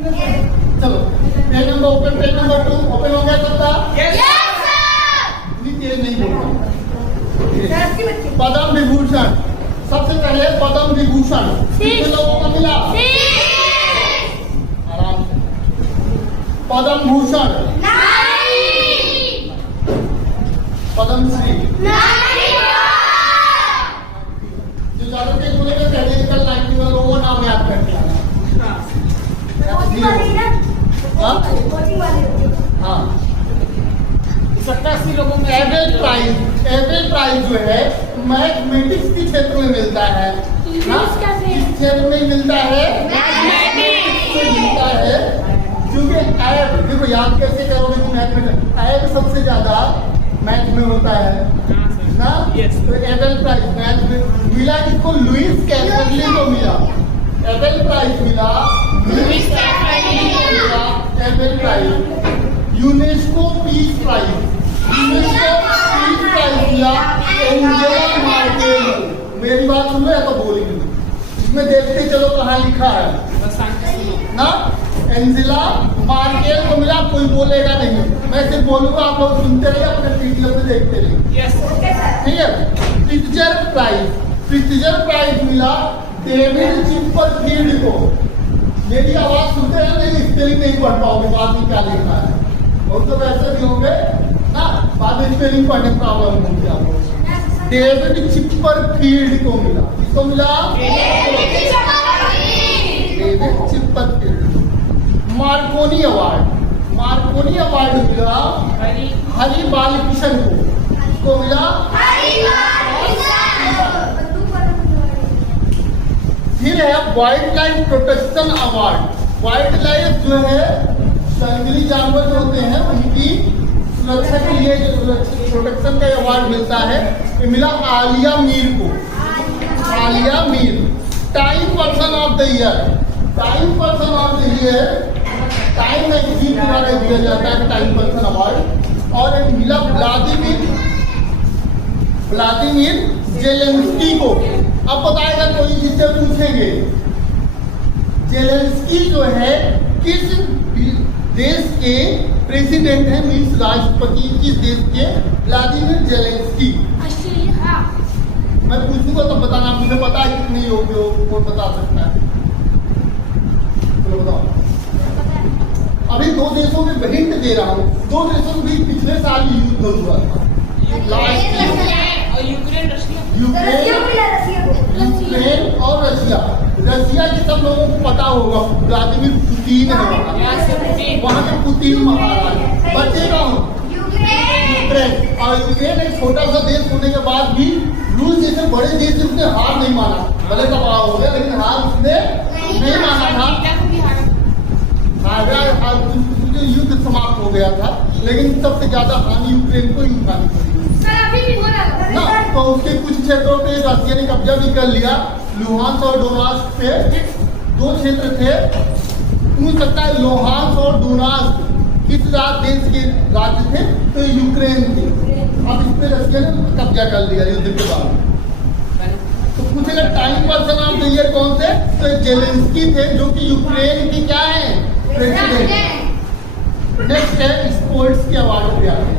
चलो PAN number open, PAN number 2 open हो गया सबका? तेज नहीं बोलना। पद्म विभूषण, सबसे पहले पद्म विभूषण कितने लोगों को मिला? आराम से। पद्म भूषण, पद्मश्री, जो ज्यादा तेज बोलेगा टेक्निकल लाइन के लोगों को नाम याद करके आना। हाँ 87 लोगों में एवरेज प्राइस जो है मैथमेटिक्स के क्षेत्र में मिलता है। किस क्षेत्र में मिलता है? मैथमेटिक्स में मिलता है, क्योंकि ऐप देखो याद कैसे करोगे तुम मैथमेटिक्स, ऐप सबसे ज्यादा मैथ में होता है ना। तो एवरेज प्राइस मैथ में मिला किसको? लुइस कैसरली को मिला एवरेज प्राइस, मिला लुइस कैसरली को मिला एवरेज प्राइस। यूनेस्को पीस प्राइज, मिला एंजेला मार्केल। मेरी बात सुन लो या तो बोलेंगे, इसमें देखते चलो कहाँ लिखा है ना। एंजेला मार्केल को मिला, कोई बोलेगा नहीं, मैं सिर्फ बोलूंगा, आप लोग सुनते रहिए, अपने वीडियो पे देखते रहिए। ठीक है। प्रित्जर प्राइज मिला डेविड चिपरफील्ड को। मेरी आवाज सुनते हैं नहीं, स्पेलिंग नहीं पढ़ पाओगे बाद में क्या लिखा है, और तो वैसे भी होंगे ना, बाद में स्पेलिंग पढ़ने प्रॉब्लम होगी आपको। डेविड चिपरफील्ड को मिला, किसको मिला? David Chipperfield. मार्कोनी अवार्ड मिला हरि बालकृष्ण को, किसको मिला? फिर है wild life protection award. Wild life जो है जंगली जानवर जो होते हैं उनकी सुरक्षा के लिए जो प्रोटेक्शन का अवार्ड मिलता है, ये मिला आलिया मीर को। Alia Mir. Time person of the year time magazine द्वारा दिया जाता है टाइम पर्सन अवार्ड। और एक मिला व्लादिमीर जेलेंस्की को। अब बताएगा कोई, जिससे पूछेंगे जेलेंस्की जो है किस देश के प्रेसिडेंट है, मीन्स राष्ट्रपति किस देश के? Vladimir Zelensky. मैं पूछूंगा तो बताना, मुझे पता है कितने योग्य हो, कौन बता सकता है? चलो बताओ। अभी दो देशों में हिंट दे रहा हूँ, दो देशों में भी पिछले साल युद्ध हुआ था, लास्ट यूक्रेन और रशिया। रशिया की सब लोगों को पता होगा, व्लादिमीर पुतिन है वहाँ के पुतिन महाराज। बचेगा यूक्रेन, और यूक्रेन एक छोटा सा देश होने के बाद भी रूस जैसे बड़े देश से उसने हार नहीं माना, भले दबाव हो गया लेकिन हार उसने नहीं माना था। युद्ध समाप्त हो गया था, लेकिन सबसे ज्यादा हानि यूक्रेन को ही उठानी पड़ी ना। तो उसके कुछ क्षेत्रों पे रशिया ने कब्जा भी कर लिया। लुहांस और डोनास्क पे दो क्षेत्र थे, पूछ सकता है लुहांस और डोनास्क किस देश के राज्य थे? तो यूक्रेन थे। अब इस पे रशिया ने कब्जा कर लिया युद्ध के बाद। तो पूछेगा time person of the year कौन थे? तो जेलेंस्की थे, जो कि यूक्रेन की क्या है? प्रेसिडेंट। नेक्स्ट है स्पोर्ट्स के अवार्ड पे आते हैं।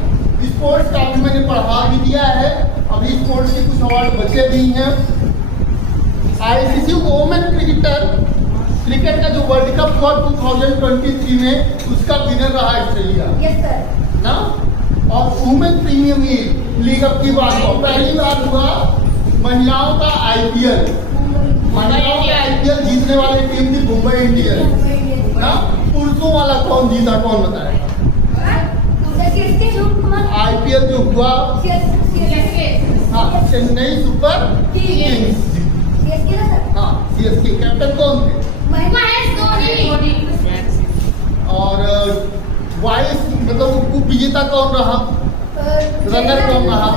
स्पोर्ट्स का भी मैंने पढ़ा भी दिया है, अभी स्पोर्ट्स के कुछ अवार्ड बचे भी हैं। आईसीसी वुमेन क्रिकेट का जो वर्ल्ड कप हुआ 2023 में, उसका विनर रहा ऑस्ट्रेलिया ना। और वुमेन प्रीमियर लीग अब की बात हो, पहली बार हुआ महिलाओं का आईपीएल। जीतने वाली टीम थी मुंबई इंडियंस ना। पुरुषों वाला कौन जीता, कौन बताएगा? आईपीएल जो हुआ, हाँ चेन्नई सुपर किंग्स। हाँ सीएसके। कैप्टन कौन थे? और वाइस मतलब उप विजेता कौन रहा? रनर कौन रहा?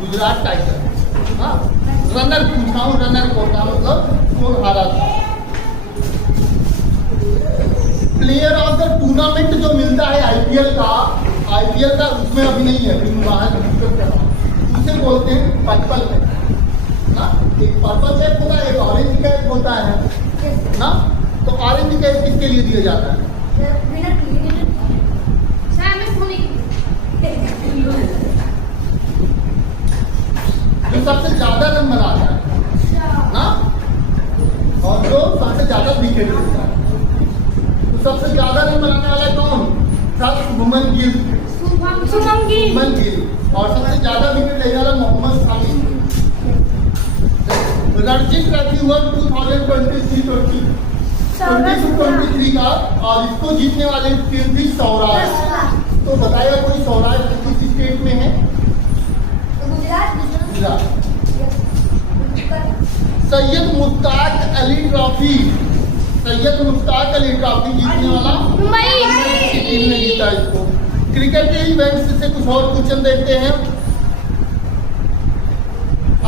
गुजरात टाइटंस। हाँ रनर पूछा हूँ, रनर कौन था, मतलब कौन हारा था? प्लेयर ऑफ द टूर्नामेंट जो मिलता है आईपीएल का उसमें अभी नहीं है, उसे बोलते हैं पर्पल कैप ना। एक पर्पल कैप होता है, एक ऑरेंज कैप होता है ना। तो ऑरेंज कैप किसके लिए दिया जाता है? जो सबसे ज्यादा रन बनाता है ना, और जो सबसे ज्यादा विकेट लेता है। तो सबसे ज्यादा रन बनाने वाला कौन था? शुभमन गिल। और सबसे ज्यादा विकेट लेने वाला मोहम्मद शामी। रणजी ट्रॉफी हुआ 2023 का, और इसको जीतने वाले टीम थी सौराष्ट्र। तो बताइएगा कोई सौराष्ट्र किस स्टेट में है? गुजरात। सैयद मुश्ताक अली ट्रॉफी जीतने वाला मुंबई की टीम ने जीता इसको। क्रिकेट के इवेंट्स से कुछ और क्वेश्चन देखते हैं।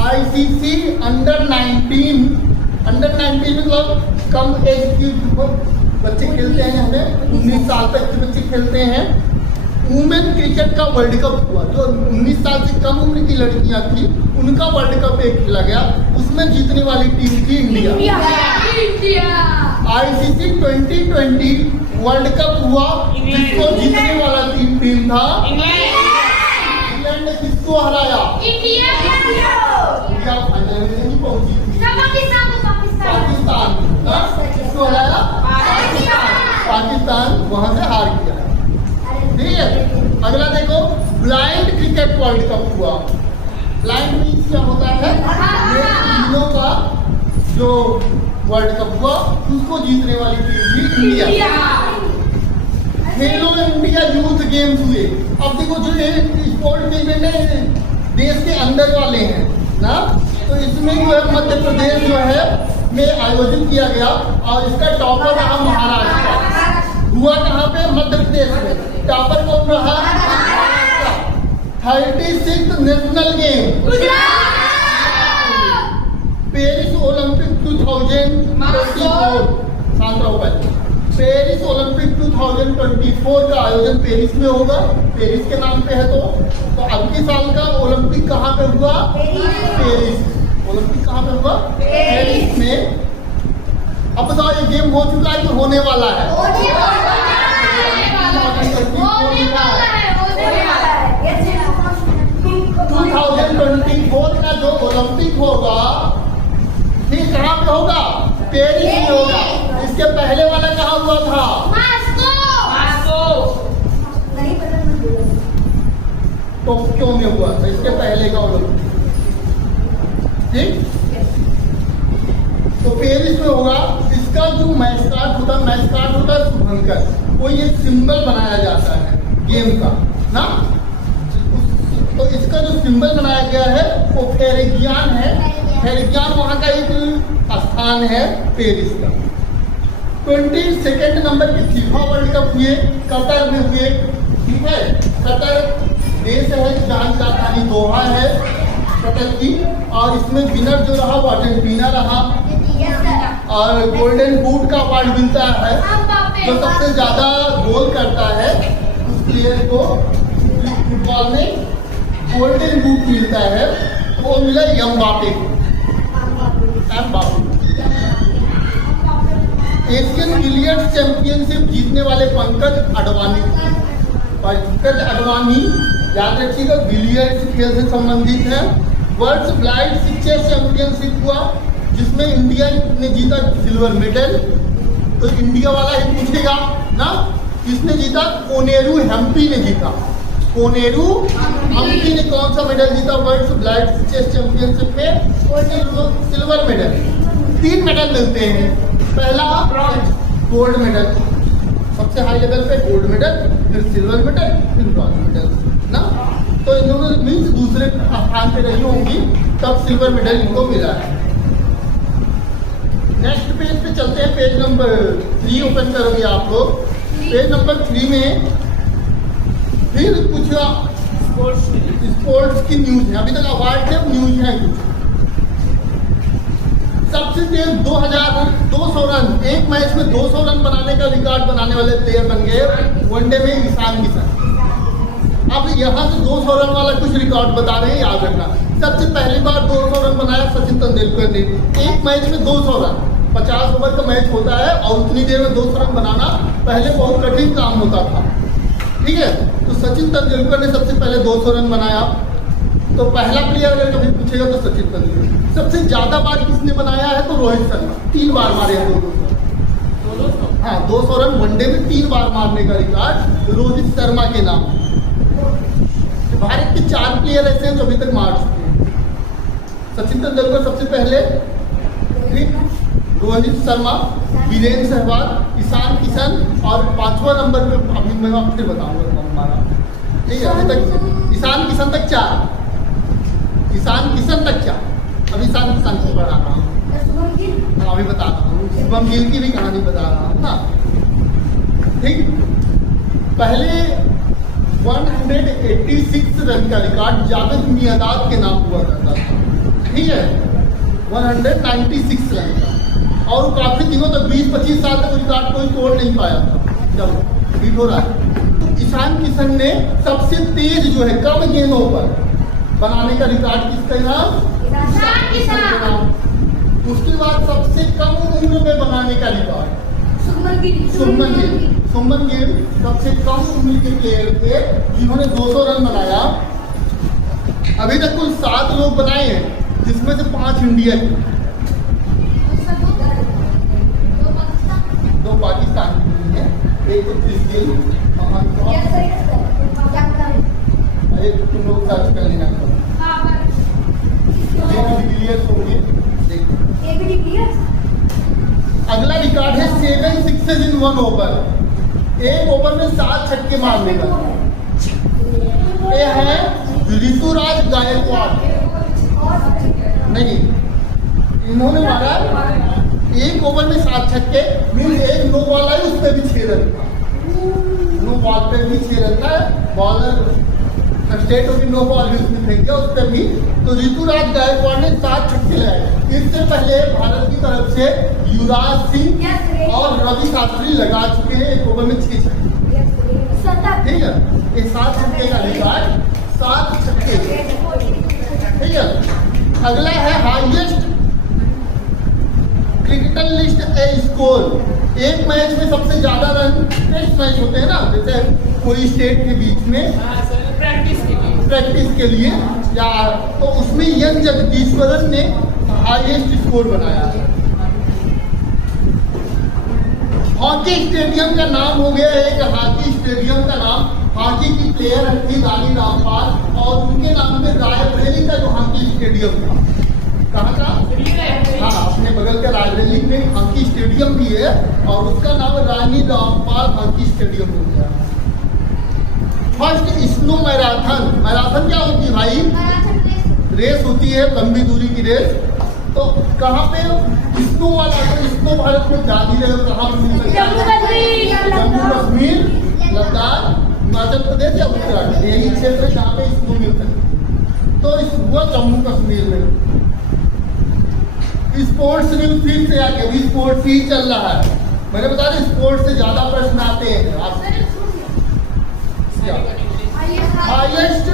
आईसीसी अंडर 19 मतलब कम एज की बच्चे खेलते हैं, हमें 19 साल तक के बच्चे खेलते हैं। वुमेन क्रिकेट का वर्ल्ड कप हुआ, जो 19 साल से कम उम्र की लड़कियां थी उनका वर्ल्ड कप एक खेला गया, उसमें जीतने वाली टीम थी इंडिया। आईसीसी 2020 वर्ल्ड कप हुआ, जिसको जीतने वाला टीम था इंग्लैंड ने किसको हराया? इंडिया फाइनल में नहीं पहुंची थी। पाकिस्तान किसको हराया? पाकिस्तान वहां से हार गया। ठीक है, अगला देखो, ब्लाइंड क्रिकेट वर्ल्ड कप हुआ। ब्लाइंड मीन्स क्या होता है? तीनों का जो वर्ल्ड कप हुआ उसको जीतने वाली टीम थी इंडिया। खेलो इंडिया यूथ गेम्स हुए। अब देखो, जो ये स्पोर्ट इवेंट है देश के अंदर वाले हैं ना, तो इसमें जो है मध्य प्रदेश जो है में आयोजित किया गया, और इसका टॉपर रहा महाराष्ट्र। हुआ कहाँ पे? मध्य प्रदेश में। टॉपर कौन रहा? 36 नेशनल गेम। Paris Olympic 2024। शांत रहो भाई। पेरिस ओलंपिक 2024 का आयोजन पेरिस में होगा, पेरिस के नाम पे है। तो अब के साल का ओलंपिक कहाँ पे हुआ? पेरिस। ओलंपिक कहाँ पे हुआ? पेरिस में। अब बताओ, ये गेम हो चुका है कि होने वाला है? 2024 का जो ओलंपिक होगा ये कहाँ पे होगा? पेरिस में होगा। इसके पहले वाला कहाँ हुआ था? मास्को। तो क्यों में हुआ था इसके पहले का ओलंपिक? ठीक, तो पेरिस में होगा। इसका जो मैस्काट होता है शुभंकर, वो ये सिंबल बनाया जाता है गेम का ना। तो इसका जो सिंबल बनाया गया है वो फेरिगियान है। फेरिगियान वहाँ का एक स्थान है पेरिस का। 22 नंबर के फीफा वर्ल्ड कप हुए, कतर में हुए। ठीक है, कतर देश है जहाँ की राजधानी दोहा है कतर की, और इसमें विनर जो रहा वो अर्जेंटीना रहा। और गोल्डन बूट का अवार्ड मिलता है, जो सबसे ज्यादा गोल करता है उस प्लेयर को फुटबॉल में गोल्डन बूट मिलता है। वो मिला एम्बापे को। एशियन बिलियर्ड्स चैंपियनशिप जीतने वाले पंकज अडवाणी। याद रखिएगा, बिलियर्ड्स खेल से संबंधित है। वर्ल्ड ब्लाइंड चेस चैंपियनशिप हुआ, जिसमें इंडिया ने जीता सिल्वर मेडल। तो इंडिया वाला ही पूछेगा ना, किसने जीता? कोनेरू हम्पी ने जीता। कोनेरू हम्पी ने कौन सा मेडल जीता वर्ल्ड ब्लाइंड चेस चैंपियनशिप में? Silver medal. 3 मेडल मिलते हैं। पहला गोल्ड मेडल, सबसे हाई लेवल पे गोल्ड मेडल, फिर सिल्वर मेडल, फिर ब्रॉन्ज मेडल ना। तो इन्होंने मीन्स दूसरे स्थान पे रही होंगी, तब सिल्वर मेडल इनको मिला है। नेक्स्ट पेज पे चलते हैं। पेज नंबर 3 ओपन करोगे आप लोग। पेज नंबर 3 में फिर कुछ स्पोर्ट्स की न्यूज है। अभी तक अवार्ड थे, न्यूज है कुछ। सबसे तेज 200 रन, एक मैच में 200 रन बनाने का रिकॉर्ड बनाने वाले प्लेयर बन गए वनडे में ईशान किशन। अब यहाँ से 200 रन वाला कुछ रिकॉर्ड बता रहे हैं, याद रखना। सबसे पहली बार 200 रन बनाया सचिन तेंदुलकर ने, एक मैच में 200 रन। 50 ओवर का मैच होता है और उतनी देर में 200 रन बनाना पहले बहुत कठिन काम होता था। ठीक है, तो सचिन तेंदुलकर ने सबसे पहले 200 रन बनाया। तो पहला प्लेयर अगर कभी पूछेगा तो सचिन तेंदुलकर। सबसे ज्यादा बार किसने बनाया है तो रोहित शर्मा, 3 बार मारे हैं 200। हाँ, 200 रन वनडे में 3 बार मारने का रिकॉर्ड रोहित शर्मा के नाम। भारत के 4 प्लेयर ऐसे हैं जो अभी तक मार चुके हैं। सचिन तेंदुलकर सबसे पहले, रोहित शर्मा, वीरेंद्र सहवाग, ईशान किशन और 5वां नंबर पे अभी मैं आपको फिर बताऊंगा हमारा। ठीक है, अभी तक ईशान किशन तक 4, ईशान किशन तक 4। अभी ईशान किशन को बढ़ा रहा हूँ, अभी बता रहा हूँ, शुभम गिल की भी कहानी बता रहा हूँ ना। ठीक, पहले 186 रन का रिकॉर्ड जावेद मियांदाद के नाम हुआ करता था। ठीक है, 196 रन का, और काफी दिनों तक 20-25 साल तक रिकॉर्ड कोई तोड़ नहीं पाया था जब बीट हो रहा है। तो ईशान किशन ने सबसे तेज जो है कम गेंदों पर बनाने का रिकॉर्ड किसका नाम? ईशान किशन। उसके बाद सबसे कम उम्र में बनाने का रिकॉर्ड शुभमन गिल सबसे कम उम्र के प्लेयर थे जिन्होंने 200 रन बनाया। अभी तक कुल 7 लोग बनाए हैं, जिसमें से 5 इंडिया के, 2 पाकिस्तान की है, एक तो क्रिस गेल, अरे तुम लोग सर्च कर लेना। अगला रिकॉर्ड है 7 सिक्सेस इन 1 ओवर। एक ओवर में 7 छक्के मारने का। ये है ऋतुराज गायकवाड़। नहीं, इन्होंने मारा एक ओवर में 7 छक्के, मीन एक नो बॉल आई उस पर भी 6 रन था। नो बॉल पे भी 6 रन था, बॉलर स्टेट होगी नो बॉल भी उसने फेंक दिया उस पर भी। तो ऋतुराज गायकवाड़ ने 7 छक्के लगाए। इससे पहले भारत की तरफ से युवराज सिंह और रवि शास्त्री लगा चुके हैं एक ओवर में 6 छक्के। ठीक है, ये 7 छक्के का रिकॉर्ड, 7 छक्के। ठीक है, अगला है highest cricketer list A score. एक मैच में सबसे ज्यादा रन, टेस्ट मैच होते हैं ना, जैसे कोई स्टेट के बीच में प्रैक्टिस के लिए या, तो उसमें यंग जगदीश्वरन ने हाईएस्ट स्कोर बनाया। हॉकी स्टेडियम का नाम हो गया एक, हॉकी स्टेडियम का नाम, हॉकी की प्लेयर थी रानी रामपाल और उनके नाम पे रायबरेली का जो हॉकी स्टेडियम था, कहाँ का? हाँ, अपने बगल के रायबरेली में हॉकी स्टेडियम भी है और उसका नाम रानी रामपाल हॉकी स्टेडियम हो गया। First snow marathon. मैराथन क्या होती है भाई? रेस होती है, लंबी दूरी की रेस। तो कहाँ पे स्नो वाला, तो स्नो भारत में जानी रहे, कहाँ पे मिल सकता है? जम्मू कश्मीर, लद्दाख, हिमाचल प्रदेश या उत्तराखंड, यही क्षेत्र है जहाँ पे स्नो मिल सकती। तो वो जम्मू कश्मीर में। स्पोर्ट्स न्यूज फिर से आगे, अभी स्पोर्ट्स ही चल रहा है। मैंने बता दें स्पोर्ट्स से ज्यादा प्रश्न आते हैं आपसे। हाईएस्ट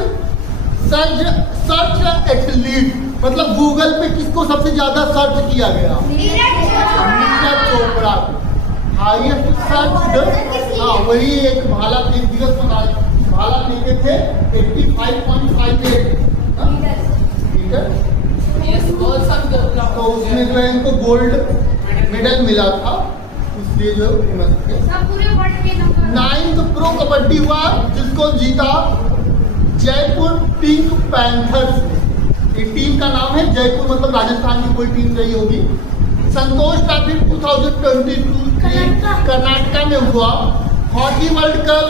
सर्च एथलीट, मतलब गूगल पे किसको सबसे ज्यादा सर्च किया गया? नीरज चोपड़ा। हाईएस्ट सर्च, हाँ वही एक भाला फेंक दिवस पर भाला फेंके थे 85.58 मीटर, तो उसमें जो है इनको गोल्ड मेडल मिला था, इसलिए जो फेमस थे। 9th प्रो कबड्डी हुआ जिसको जीता जयपुर पिंक पैंथर्स। ये टीम का नाम है जयपुर, मतलब राजस्थान की कोई टीम रही होगी। संतोष ट्रॉफी 2022 कर्नाटका में हुआ। हॉकी वर्ल्ड कप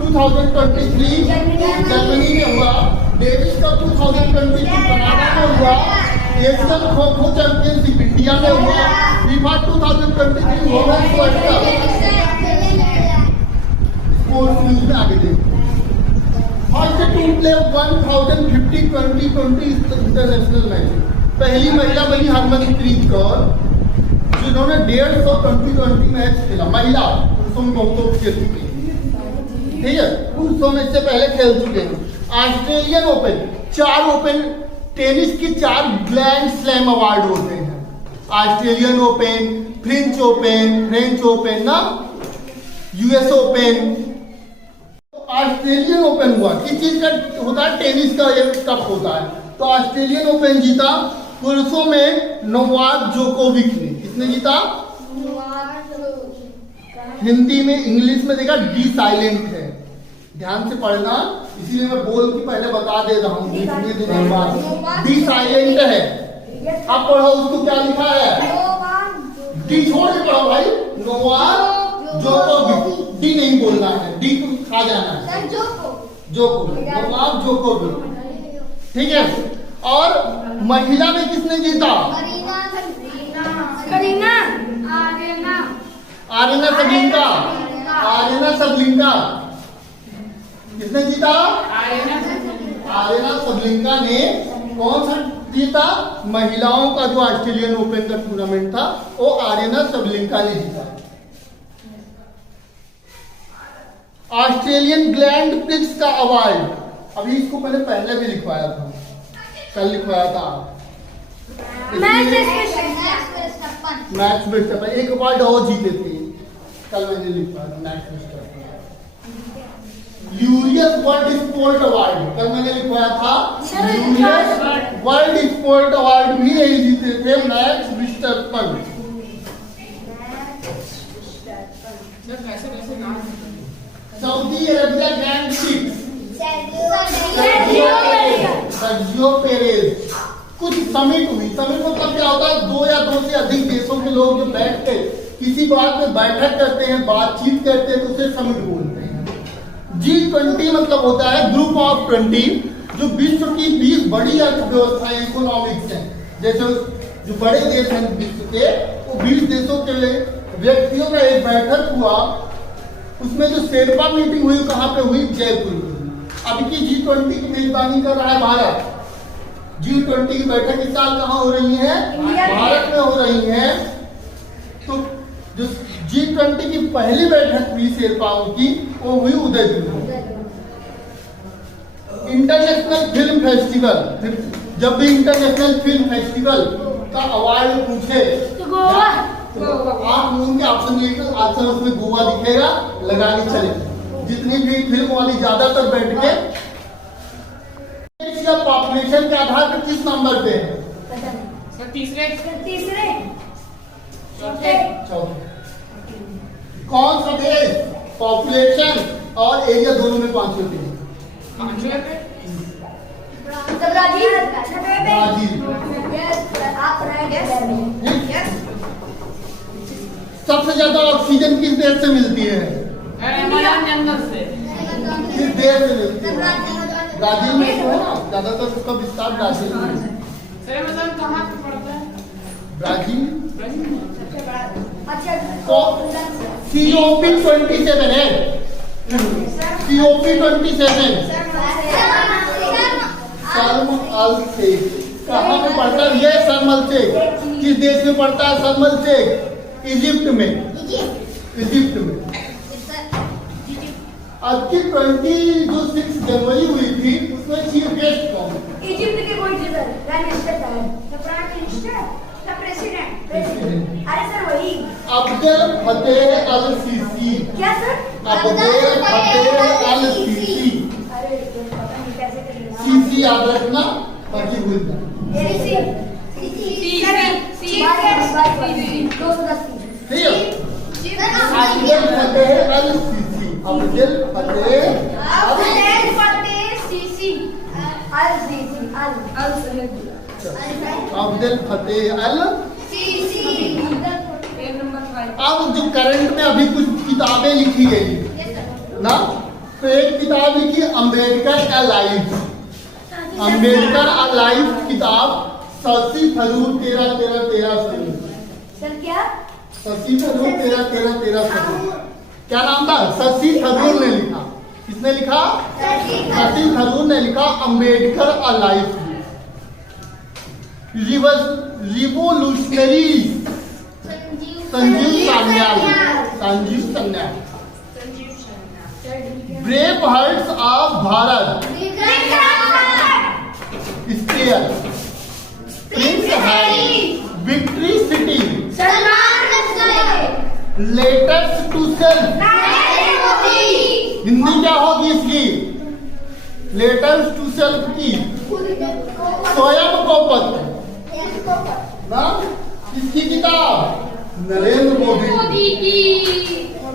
2023 जर्मनी में हुआ। डेविस कप 2022 कनाडा में हुआ। Asian kho kho championship India में हुआ। FIFA 2023 women's World Cup. Sports news में आगे देखिए। First to play 1050 2020 international match. पहली महिला बनी हरमनप्रीत कौर जिन्होंने 150 2020 मैच खेला। महिला, पुरुषों में बहुत खेल चुके हैं, ठीक है, पुरुषों में इससे पहले खेल चुके हैं। ऑस्ट्रेलियन ओपन, 4 ओपन टेनिस के 4 ग्रैंड स्लैम अवार्ड होते हैं। ऑस्ट्रेलियन ओपन, फ्रेंच ओपन ना, यूएस ओपन। ऑस्ट्रेलियन ओपन हुआ, किस चीज का होता है? टेनिस का एक कप होता है। तो ऑस्ट्रेलियन ओपन जीता पुरुषों में नोवाक जोकोविक ने। किसने जीता? हिंदी में, इंग्लिश में देखा डी साइलेंट है, ध्यान से पढ़ना, इसीलिए मैं बोल के पहले बता दे रहा हूँ, लिखने देने के बाद डी साइलेंट है। अब पढ़ो उसको, क्या लिखा है? डी छोड़ के पढ़ो भाई, नोवाक जोकोविक। डी नहीं बोलना है, डी को खा जाना है, जोकोविक, नोवाक जोकोविक, ठीक है। और महिला में किसने जीता? आरीना सबलिंका। किसने जीता? आरीना सबलिंका ने कौन सा जीता? महिलाओं का जो ऑस्ट्रेलियन ओपन का टूर्नामेंट था वो आरीना सबलिंका ने जीता। ऑस्ट्रेलियन ग्रैंड प्रिक्स का अवार्ड, अभी इसको पहले भी लिखवाया था, कल लिखवाया था। मैच बेस्ट अपन एक अवार्ड और जीते थे, कल मैंने लिखवाया match best. Urease world sport award कल मैंने लिखवाया था, यूरियस वर्ल्ड स्पोर्ट अवार्ड भी यही जीते थे Max Verstappen. Saudi Arabia grand prix, Sergio Perez. कुछ समिट हुई, समिट मतलब क्या होता है? दो या दो से अधिक देशों के लोग जो बैठ के किसी बात पे बैठक करते हैं, बातचीत करते हैं, तो उसे समिट बोलते हैं। G20 मतलब होता है ग्रुप ऑफ 20, जो विश्व की 20 बड़ी अर्थव्यवस्थाएं, इकोनॉमिक्स हैं, जैसे जो बड़े देश हैं विश्व के, वो 20 देशों के व्यक्तियों का एक बैठक हुआ। उसमें जो शेरपा मीटिंग हुई कहाँ पे हुई? जयपुर में। अब की G20 की मेजबानी कर रहा है भारत। G20 की बैठक इस साल कहाँ हो रही है? भारत में हो रही है। तो जो G20 की पहली बैठक हुई शेरपाओं की, वो हुई उदयपुर में। इंटरनेशनल फिल्म फेस्टिवल, जब भी इंटरनेशनल फिल्म फेस्टिवल का अवार्ड पूछे तो आप लोगों के ऑप्शन लेकर आंसर उसमें गोवा दिखेगा, लगा के चले। जितनी भी फिल्म वाली ज्यादातर बैठ के पॉपुलेशन के आधार पर किस नंबर पे है? तीसरे। चौथे। कौन सा देश पॉपुलेशन और एरिया दोनों में 5वें पे? सबसे ज्यादा ऑक्सीजन किस देश से मिलती है? जंगल से। किस देश से मिलती है? ब्राजील में तो है ना, ज्यादातर उसका विस्तार ब्राजील में। कहाँ पे पड़ता है? ब्राजील। तो COP27 है, COP27 शर्म अल शेख कहाँ पे पड़ता है? ये शर्म अल शेख किस देश में पड़ता है? शर्म अल शेख इजिप्ट में। इजिप्ट में। आज की 26 जनवरी हुई थी, उसमें चीफ गेस्ट कौन? इजिप्ट के कोई लीडर, प्राइम मिनिस्टर, प्रेसिडेंट। अरे सर वही अब्देल फतेह अल सीसी। क्या sir? Abdel Fattah al CC. अरे पता नहीं कैसे करेंगे। सीसी याद रखना, बाकी भूल जाना। Abdel Fattah al Sisi, Abdel Fattah Abdel Fattah al Sisi. अब जो करंट में अभी कुछ किताबें लिखी गई ना, तो एक किताब लिखी अम्बेडकर अलाइव। अम्बेडकर अलाइव किताब शशि थरूर 13-13-13 सर क्या? शशि थरूर 13-13-13 क्या नाम था? शशि थरूर ने लिखा। किसने लिखा? शशि थरूर ने लिखा Ambedkar a life. Revolutionary Sanjeev Sanyal. Brave hearts of Bharat Spare Prince Harry victory रिपीट Salman Rushdie letters to self Narendra Modi Hindi क्या होगी इसकी? लेटेस्ट टू सेल्फ की स्वयं को पत्र ना किसकी किताब? नरेंद्र मोदी की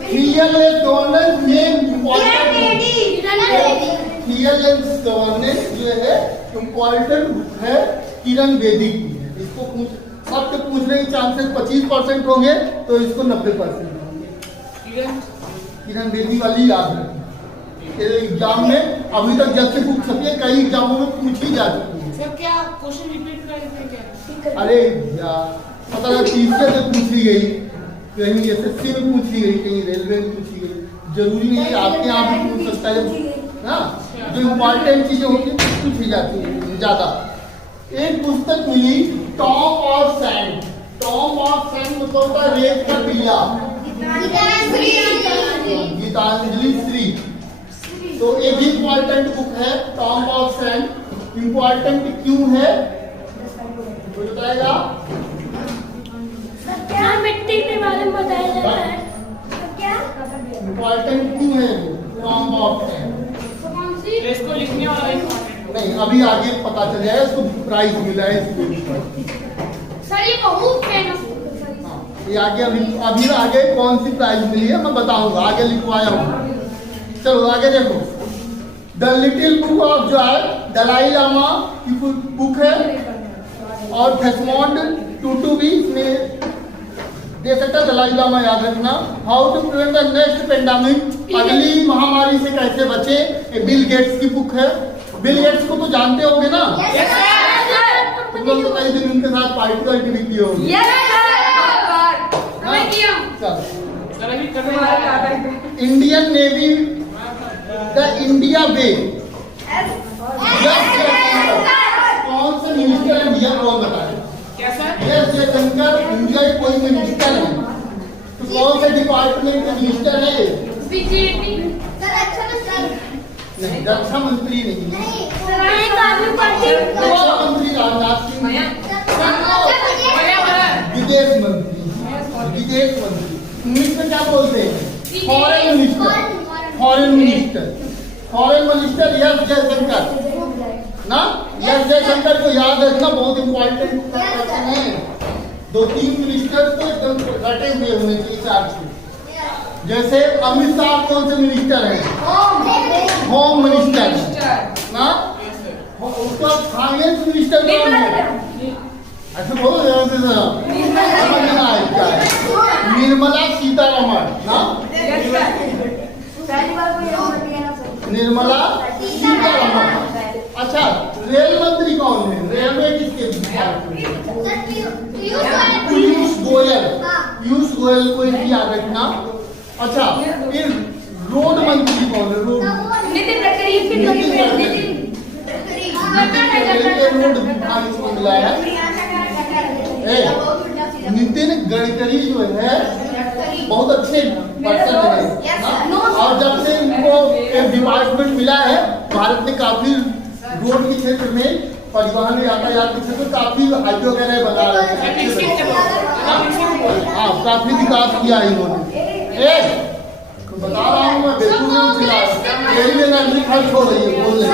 fearless governance name important fearless governance जो है इम्पोर्टेंट बुक है किरण बेदी की है। इसको सबसे पूछने के चांसेस 25% होंगे तो इसको 90% होंगे। किरण बेदी वाली याद रखना। एग्जाम में अभी तक जब से पूछ सके कई एग्जामों में पूछी जा चुकी है। सर क्या क्वेश्चन रिपीट कर देते क्या? अरे यार पता है तीसरे से पूछी गई, कहीं एसएससी में पूछी गई, कहीं रेलवे में पूछी गई। जरूरी नहीं है आपके यहाँ भी पूछ सकता है ना। जो इम्पोर्टेंट चीजें होती है पूछी जाती है ज्यादा। एक पुस्तक मिली टॉम और सैंड। टॉम और सैंड मतलब होता है रेत का टीला। गीतांजलि श्री तो एक इम्पोर्टेंट बुक है टॉम और सैंड। इम्पोर्टेंट क्यों है कोई बताएगा? क्या मिट्टी के बारे में बताया जाता है? क्या इम्पोर्टेंट क्यों है टॉम और सैंड? इसको लिखने वाला important नहीं अभी आगे पता चल जाएगा। इसको प्राइज मिला है इसको। सर ये बहुत फेमस ये आगे अभी आगे कौन सी प्राइज मिली है मैं बताऊंगा, आगे लिखवाया हूँ। चलो आगे देखो। द लिटिल बुक ऑफ जो है दलाई लामा की बुक है और डेसमोंड टूटू भी इसमें दे सकता है। दलाई लामा याद रखना। How to prevent the next pandemic अगली महामारी से कैसे बचे ये बिल गेट्स की बुक है। बिल गेट्स को तो जानते होगे ना? तुम लोग तो कई दिन उनके साथ पार्टी वार्टी भी की होगी। चलो सर अभी करने वाला है। इंडियन नेवी द इंडिया वे कौन से मिनिस्टर है भैया कौन बताए? क्या सर? एस जयशंकर इंडिया के कोई मिनिस्टर है तो कौन से डिपार्टमेंट के मिनिस्टर है? बीजेपी नहीं रक्षा मंत्री नहीं। पार्टी रक्षा मंत्री राजनाथ सिंह। विदेश मंत्री विदेश मंत्री इंग्लिश में क्या बोलते हैं? Foreign minister. Foreign minister foreign minister S Jaishankar ना। एस जयशंकर को याद रखना बहुत इंपॉर्टेंट पर्सन है। 2-3 मिनिस्टर तो एकदम रटे हुए होने चाहिए चार से। जैसे अमित शाह कौन से मिनिस्टर है? होम मिनिस्टर ना। उसका फाइनेंस मिनिस्टर कौन है? ऐसे बोलो निर्मला सीतारमण ना। निर्मला सीतारमण। अच्छा रेल मंत्री कौन है? रेलवे किसके? पीयूष गोयल। पीयूष गोयल को याद रखना। अच्छा फिर रोड मंत्री कौन है? रोड नितिन गडकरी। रोड विभाग को मिला है। नितिन गडकरी जो है बहुत अच्छे पर्सन है और जब से इनको एक डिपार्टमेंट मिला है भारत में काफी रोड के क्षेत्र में परिवहन यातायात के क्षेत्र में काफी हाईवे वगैरह बना रहे हैं। हाँ काफी विकास किया है इन्होंने। बता रहा हूँ मैं बेटू नहीं चिल्ला तेरी एनर्जी खर्च हो रही है बोल रहे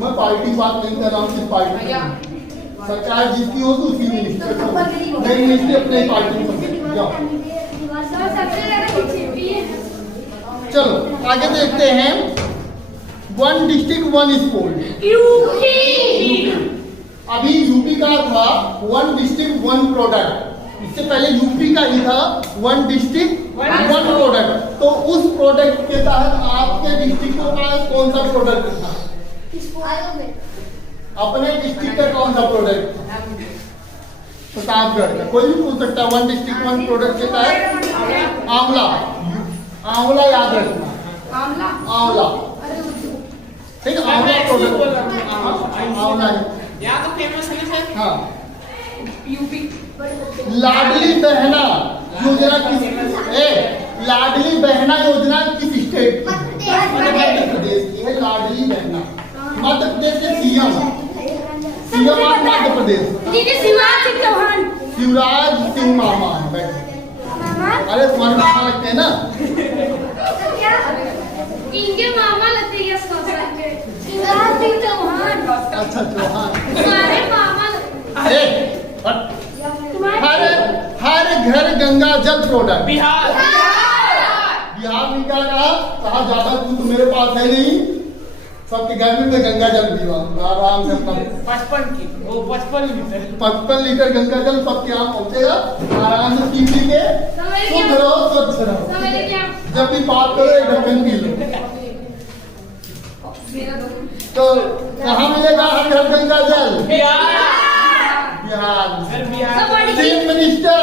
मैं पार्टी बात नहीं कर रहा हूँ। किस पार्टी सरकार जिसकी हो तो उसी मिनिस्टर को नहीं मिनिस्टर अपने पार्टी में जाओ। चलो आगे देखते हैं। 1 डिस्ट्रिक्ट 1 स्कूल। अभी यूपी का था 1 डिस्ट्रिक्ट 1 प्रोडक्ट। इससे पहले यूपी का ही था 1 डिस्ट्रिक्ट 1 प्रोडक्ट। तो उस प्रोडक्ट के तहत आपके डिस्ट्रिक्ट का कौन सा प्रोडक्ट था? अपने डिस्ट्रिक्ट का कौन सा प्रोडक्ट? प्रतापगढ़ का। कोई भी पूछ सकता है 1 डिस्ट्रिक्ट 1 प्रोडक्ट देता है। आंवला। आंवला याद रखना। आंवला ठीक है। आंवला प्रोडक्ट आंवला है। यहाँ तो फेमस है सर। हाँ यूपी। लाडली बहना योजना किस लाडली बहना योजना किस स्टेट की? मध्य प्रदेश की है लाडली बहना। मध्य प्रदेश के सीएम ऑफ मध्य प्रदेश शिवराज सिंह मामा है, बैठे। मामा अरे तुम्हारे मामा लगते हैं ना। क्या इनके मामा लगते हैं शिवराज सिंह चौहान। अच्छा चौहान। तुम्हारे मामा अरे हर घर गंगा जल प्रोडक्ट। बिहार बिहार में क्या कहा ज्यादा दूध मेरे पास है नहीं, सबके घर में गंगा जल पीवा आराम से अपना 55 लीटर 55 लीटर गंगा जल सबके यहाँ पहुंचेगा, आराम से पी पी के शुद्ध रहो, स्वच्छ रहो। जब भी बात करो एक ढक्कन पी लो। तो कहाँ मिलेगा हर घर गंगा जल? बिहार में। चीफ मिनिस्टर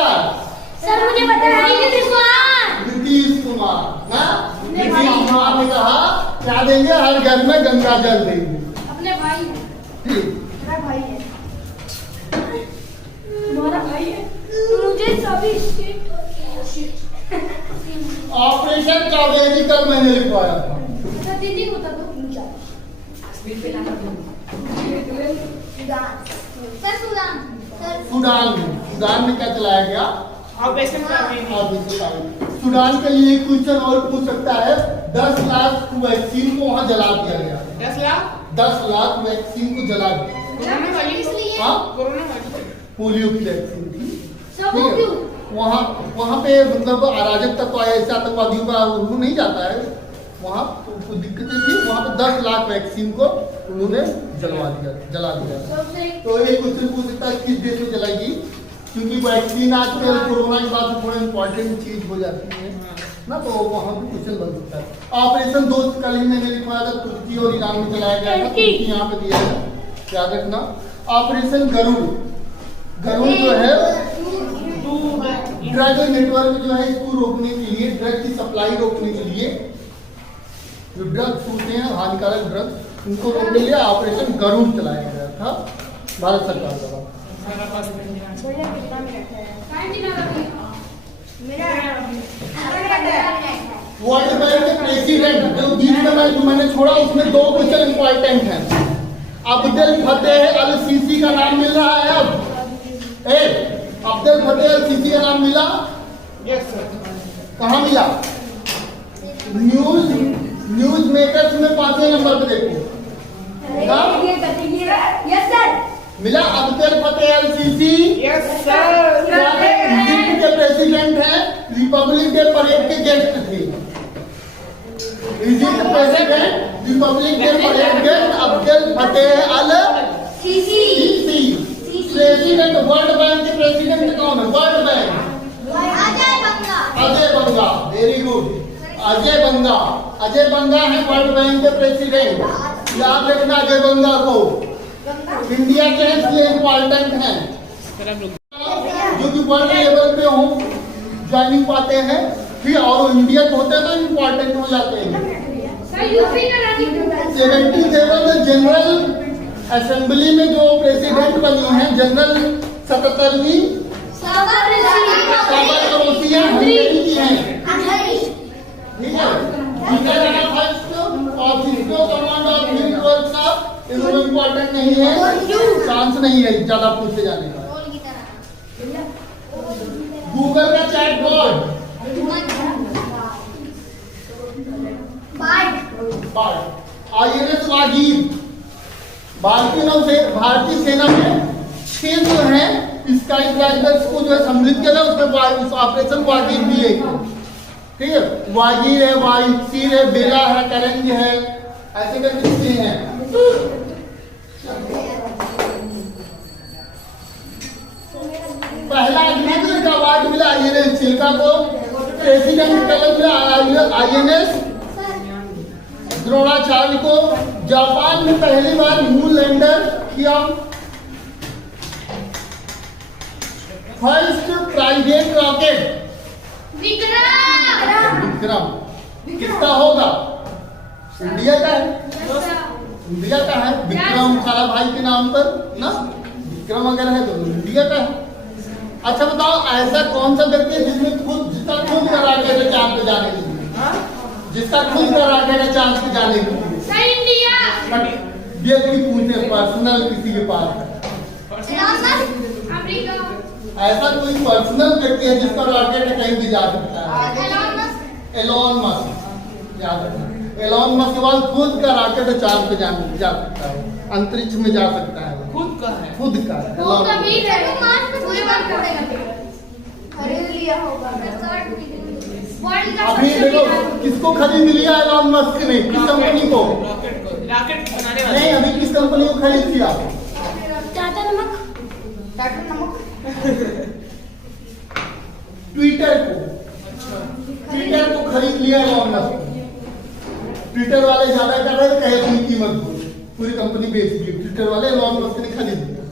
सर मुझे बताया नीतीश कुमार ना, नीतीश कुमार ने कहा क्या देंगे, हर घर में गंगा जल देंगे। अपने भाई मेरा भाई है, तुम्हारा भाई है, मुझे सभी ऑपरेशन कावेरी कल मैंने लिखवाया था। दीदी होता तो सूडान में क्या चलाया गया? ऑपरेशन सूडान के लिए क्वेश्चन और पूछ सकता है। 10 लाख वैक्सीन को वहाँ जला दिया गया। 10 लाख वैक्सीन को जला दिया। कोरोना वाली पोलियो की वैक्सीन थी। सब ठीक है, वहाँ पे मतलब अराजक तत्व ऐसे आतंकवादियों का वो नहीं जाता है, वहाँ तो दिक्कतें थी। वहाँ पे 10 लाख वैक्सीन को उन्होंने जला दिया। तो एक क्वेश्चन पूछ सकता है किस देश में जलाएगी, क्योंकि वैक्सीन आजकल कोरोना के बाद थोड़ा इम्पोर्टेंट चीज हो जाती है ना, तो वहाँ पे क्वेश्चन बन सकता है। ऑपरेशन दोस्त कल ही मैंने लिखवाया था, तुर्की और ईरान में चलाया गया था, तुर्की यहाँ पे दिया है, याद रखना। ऑपरेशन गरुड़ जो है ड्रग नेटवर्क जो है इसको रोकने के लिए, ड्रग की सप्लाई रोकने के लिए, जो ड्रग्स होते हैं हानिकारक ड्रग्स, उनको रोकने के लिए ऑपरेशन गरुड़ चलाया गया था भारत सरकार द्वारा। वर्ल्ड बैंक के प्रेसिडेंट जो बीच में मैंने छोड़ा, उसमें 2 क्वेश्चन इंपॉर्टेंट हैं। अब्देल फतेह अल सीसी का नाम मिल रहा है अब। अब्देल फतेह अल सीसी का नाम मिला? Yes sir. कहाँ मिला? न्यूज मेकर्स में 5वें नंबर पे देखो। Yes sir. मिला Abdel Fattah al Sisi. Yes sir. Egypt के प्रेसिडेंट हैं, रिपब्लिक डे परेड के गेस्ट थे। Egypt president, republic day parade guest Abdel Fattah al Sisi. President world bank के प्रेसिडेंट कौन है? World bank Ajay Banga. Very good, Ajay Banga है world bank के president. याद रखना अजय बंगा को। इंडिया के लिए इम्पोर्टेंट है, जो कि वर्ल्ड लेवल पे हो ज्वाइनिंग पाते हैं, फिर और इंडिया के होते हैं तो इम्पोर्टेंट हो जाते हैं। 77 जनरल असेंबली में जो प्रेसिडेंट बनी है, जनरल 77वीं हंगरी की है। ठीक है, कमांड ऑफ फील्ड वर्क का इम्पोर्टेंट नहीं है, चांस नहीं है ज्यादा पूछे जाने का। गूगल का चैट बोर्ड INS वागीर, भारतीय सेना में 6 जो है स्काई ड्राइवर्स को जो है सम्मिलित किया था, उसमें ऑपरेशन वागीर भी है। ठीक है, वागीर है, वाइसीर है, बेला है, करंज है, ऐसे करके हैं। पहला अग्निवीर का अवार्ड मिला INS चिल्का को। प्रेसिडेंट कलर मिला INS द्रोणाचार्य को। जापान में पहली बार मून लैंडर किया। फर्स्ट प्राइवेट रॉकेट विक्रम किसका होगा? इंडिया का है, इंडिया का है। विक्रम सारा भाई के नाम पर ना, विक्रम अगर है तो इंडिया का है। अच्छा बताओ, ऐसा कौन सा व्यक्ति है जिसका खुद का रॉकेट है चांद पे जाने के लिए? जिसका खुद का रॉकेट है चांद पे जाने के लिए? व्यक्ति पूछते पर्सनल किसी के पास है। ऐसा कोई पर्सनल व्यक्ति है जिसका रॉकेट कहीं भी जा सकता है? Elon Musk. याद रखना, एलोन मस्क के बाद खुद का रॉकेट चांद पे जा सकता है, अंतरिक्ष में जा सकता है। खुद का है। खुद का है, एलोन मस्क। खरीद लिया होगा अभी देखो किसको खरीद लिया एलोन मस्क ने, किस कंपनी को? रॉकेट बनाने वाले। नहीं, अभी किस कंपनी को खरीद लिया? टाटा नमक। टाटा नमक। ट्विटर को। ट्विटर को खरीद लिया एलोन मस्क ने। ट्विटर वाले ज्यादा कर रहे थे, कहे अपनी कीमत को पूरी कंपनी बेच दी। ट्विटर वाले एलोन मस्क ने खरीद लिया।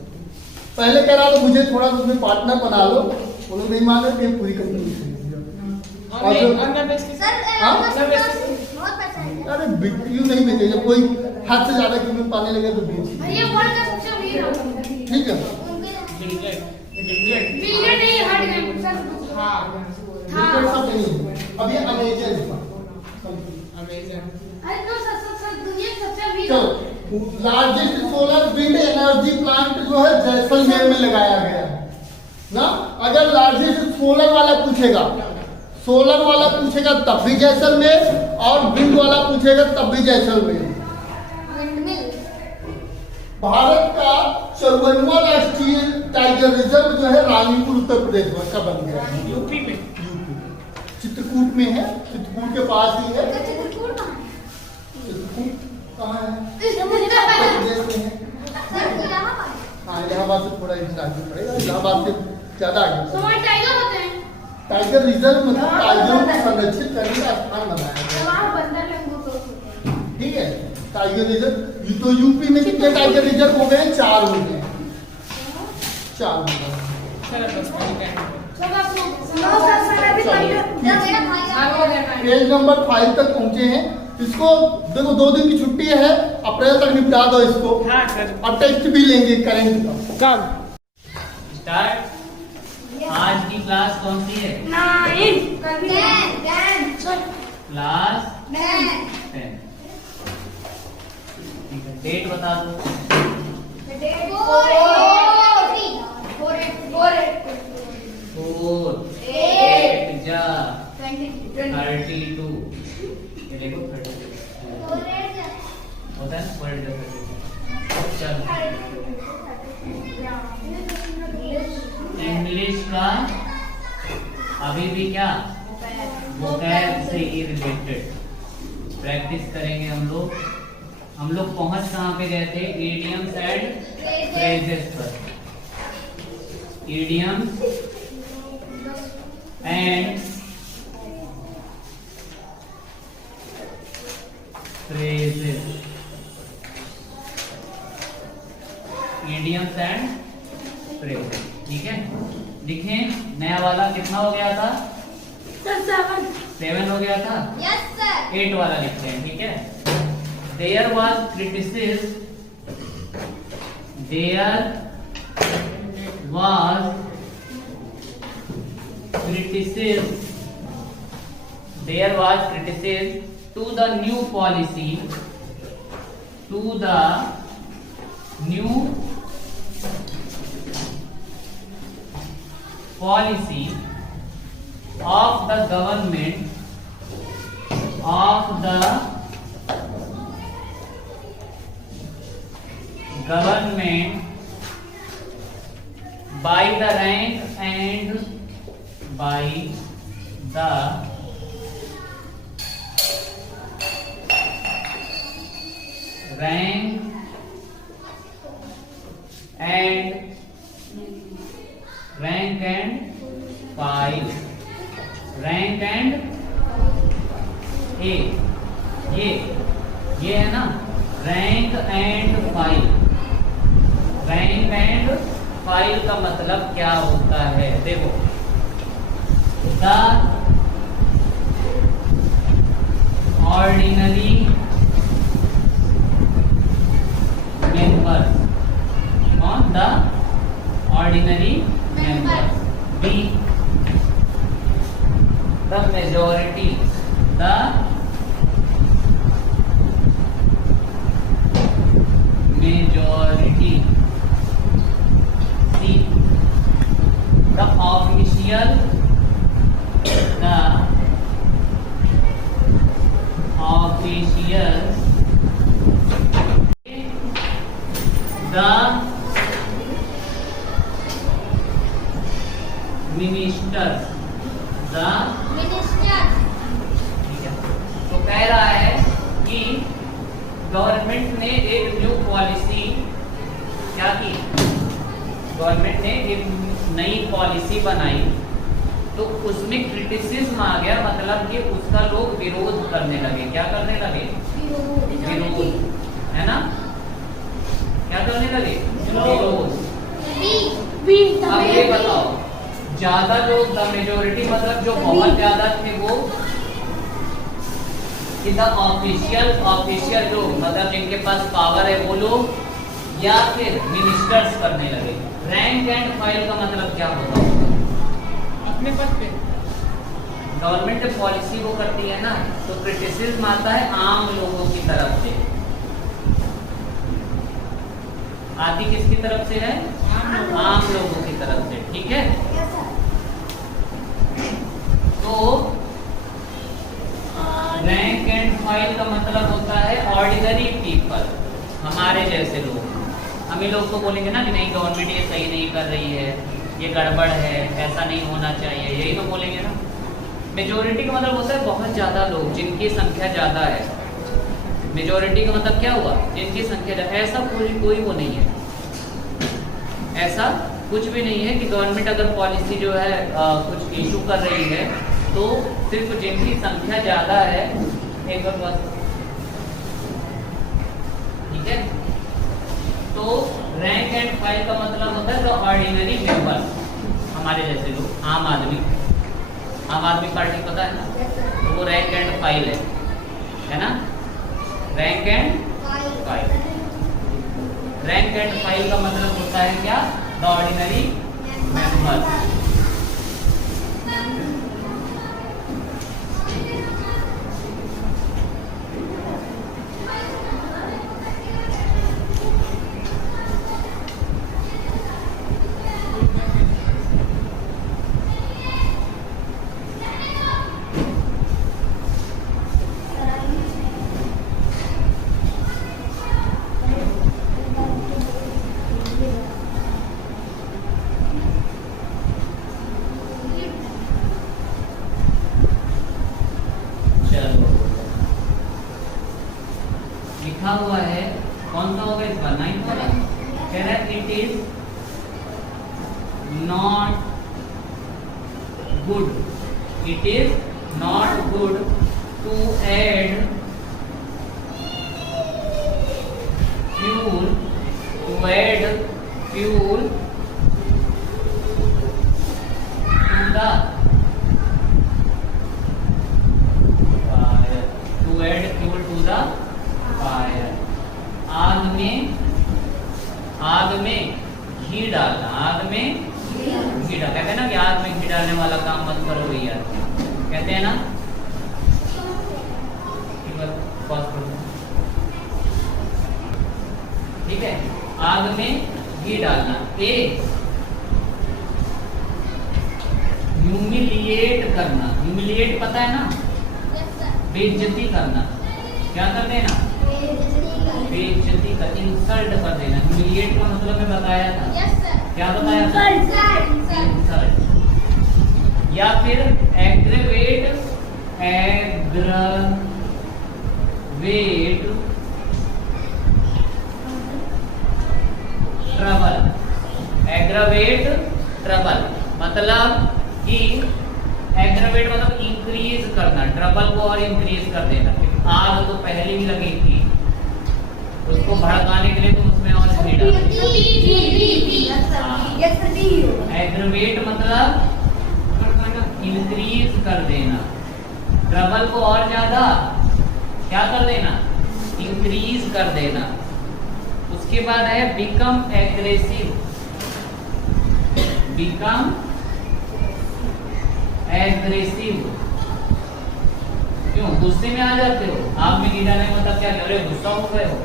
पहले कह रहा था मुझे थोड़ा उसमें पार्टनर बना लो, वो लोग नहीं मान रहे थे, पूरी कंपनी खरीद लिया। और मैं बेच के बहुत पैसा है। अरे क्यों नहीं बेचे? जब कोई हद से ज्यादा कीमत पाने लगे तो बेच। ये वर्ल्ड का सबसे अमीर आदमी है। ठीक है, बिलियन नहीं हट गए सर। हाँ बिल्कुल सब नहीं है। अब ये अमेजन है। अमेजन। अरे तो सर दुनिया की सबसे अमीर तो largest solar wind energy plant जो है जैसलमेर में लगाया गया है ना। अगर लार्जेस्ट सोलर वाला पूछेगा तब भी जैसलमेर, और विंड वाला पूछेगा तब भी जैसलमेर। विंडमिल। भारत का 54वां राष्ट्रीय टाइगर रिजर्व जो है रानीपुर उत्तर प्रदेश में का बन गया है। यूपी में। चित्रकूट में है, चित्रकूट के पास ही है। चित्रकूट कहाँ है? चित्रकूट कहाँ है? मुझे पता है। उत्तर प्रदेश में है। सर इलाहाबाद। हाँ, इलाहाबाद से थोड़ा आगे पड़ेगा, इलाहाबाद से ज्यादा आगे। तो वहाँ टाइगर होते हैं। टाइगर रिजर्व मतलब टाइगरों को संरक्षित करने का स्थान बनाया गया है। वहाँ बंदर लंगूर होते हैं। ठीक है, टाइगर रिजर्व। तो यूपी में कितने टाइगर रिजर्व हो गए? 4 हो गए। 4 हो गए। चलो बस सब आप सर अभी पेज नंबर 5 तक पहुंचे हैं। इसको देखो 2 दिन की छुट्टी है, अप्रैल तक निपटा दो इसको। हाँ सर। और टेस्ट भी लेंगे करेंट का। कब स्टार्ट। आज की क्लास कौन सी है? 9 क्लास 10। ठीक है, डेट बता दो। फोर 8 जा 32। ये देखो 32 होता है, 4 8 जा 32। इंग्लिश का अभी भी क्या वोकैब से ही रिलेटेड प्रैक्टिस करेंगे हम लोग पहुंच कहाँ पे गए थे? इडियम्स एंड फ्रेजेस पर। Idioms and phrases. Idioms and phrases. ठीक है, लिखें। नया वाला कितना हो गया था? 7 हो गया था। 8 वाला लिखते हैं। ठीक है, There was criticism. There was criticism. There was criticism to the new policy. To the new policy of the government by the rank and by the rank and file। Rank and ये है ना, rank and file. Rank and file का मतलब क्या होता है? देखो, the ordinary members. कौन? The ordinary members. B the majority। the majority। C the कि गवर्नमेंट ने एक न्यू पॉलिसी क्या की, गवर्नमेंट ने एक नई पॉलिसी बनाई, तो उसमें क्रिटिसिज्म आ गया, मतलब कि उसका लोग विरोध करने लगे। क्या करने लगे? विरोध, है ना? क्या करने लगे? विरोध। अब ये बताओ, ज्यादा लोग, द मेजोरिटी मतलब जो बहुत ज्यादा थे वो द ऑफिशियल लोग, मतलब जिनके पास पावर है वो लोग, या फिर मिनिस्टर्स करने लगे। रैंक एंड फाइल का मतलब क्या होता है? अपने पद पे गवर्नमेंट पॉलिसी वो करती है ना, तो क्रिटिसिज्म आता है आम लोगों की तरफ से। आती किसकी तरफ से है? आम लोगों की तरफ से, ठीक है? तो रैंक एंड फाइल का मतलब होता है ऑर्डिनरी पीपल, हमारे जैसे लोग। हम ही लोग को बोलेंगे ना कि नहीं गवर्नमेंट ये सही नहीं कर रही है, ये गड़बड़ है, ऐसा नहीं होना चाहिए, यही तो बोलेंगे ना। मेजोरिटी का मतलब होता है बहुत ज़्यादा लोग, जिनकी संख्या ज़्यादा है। मेजोरिटी का मतलब क्या हुआ? जिनकी संख्या ज़्यादा। ऐसा कोई वो नहीं है, ऐसा कुछ भी नहीं है कि गवर्नमेंट अगर पॉलिसी जो है कुछ इशू कर रही है तो सिर्फ जिनकी संख्या ज़्यादा है, एक और बात, ठीक है? तो रैंक एंड फाइल का मतलब होता है ऑर्डिनरी मेंबर, हमारे जैसे लोग, आम आदमी। आम आदमी पार्टी पता है ना, तो वो रैंक एंड फाइल है ना? Rank and file. Rank and file का मतलब होता है क्या? The ordinary member. लिखा हुआ है, कौन सा होगा इसका? 9 वाला। कह रहा है it is not good, it is not good to add fuel, to add fuel to the fire, to add fuel to the fire. आग में घी डालना, आग में घी डालना। कहते हैं ना कि आग में घी डालने वाला काम मत करो भैया, कहते हैं ना। ठीक है, आग में घी डालना। ए ह्यूमिलिएट करना, ह्यूमिलिएट पता है ना? बेइज्जती करना। क्या कर देना? बेइज्जती कर, इंसल्ट कर देना। ह्यूमिलिएट का मतलब मैं बताया था। क्या बताया था? इंसल्ट। या फिर एग्रेवेट, ट्रबल। एग्रावेट ट्रबल मतलब कि एग्रावेट मतलब इंक्रीज करना, ट्रबल को और इंक्रीज कर देना। आग तो पहले ही लगी थी, उसको भड़काने के लिए तुम उसमें और घी डालो। एग्रावेट मतलब इंक्रीज कर देना, ट्रबल को और ज्यादा क्या कर देना? इंक्रीज कर देना। उसके बाद है बिकम एग्रेसिव। बिकम एग्रेसिव क्यों? गुस्से में आ जाते हो। आग में घी डालने मतलब क्या? अरे गुस्सा हो गए हो,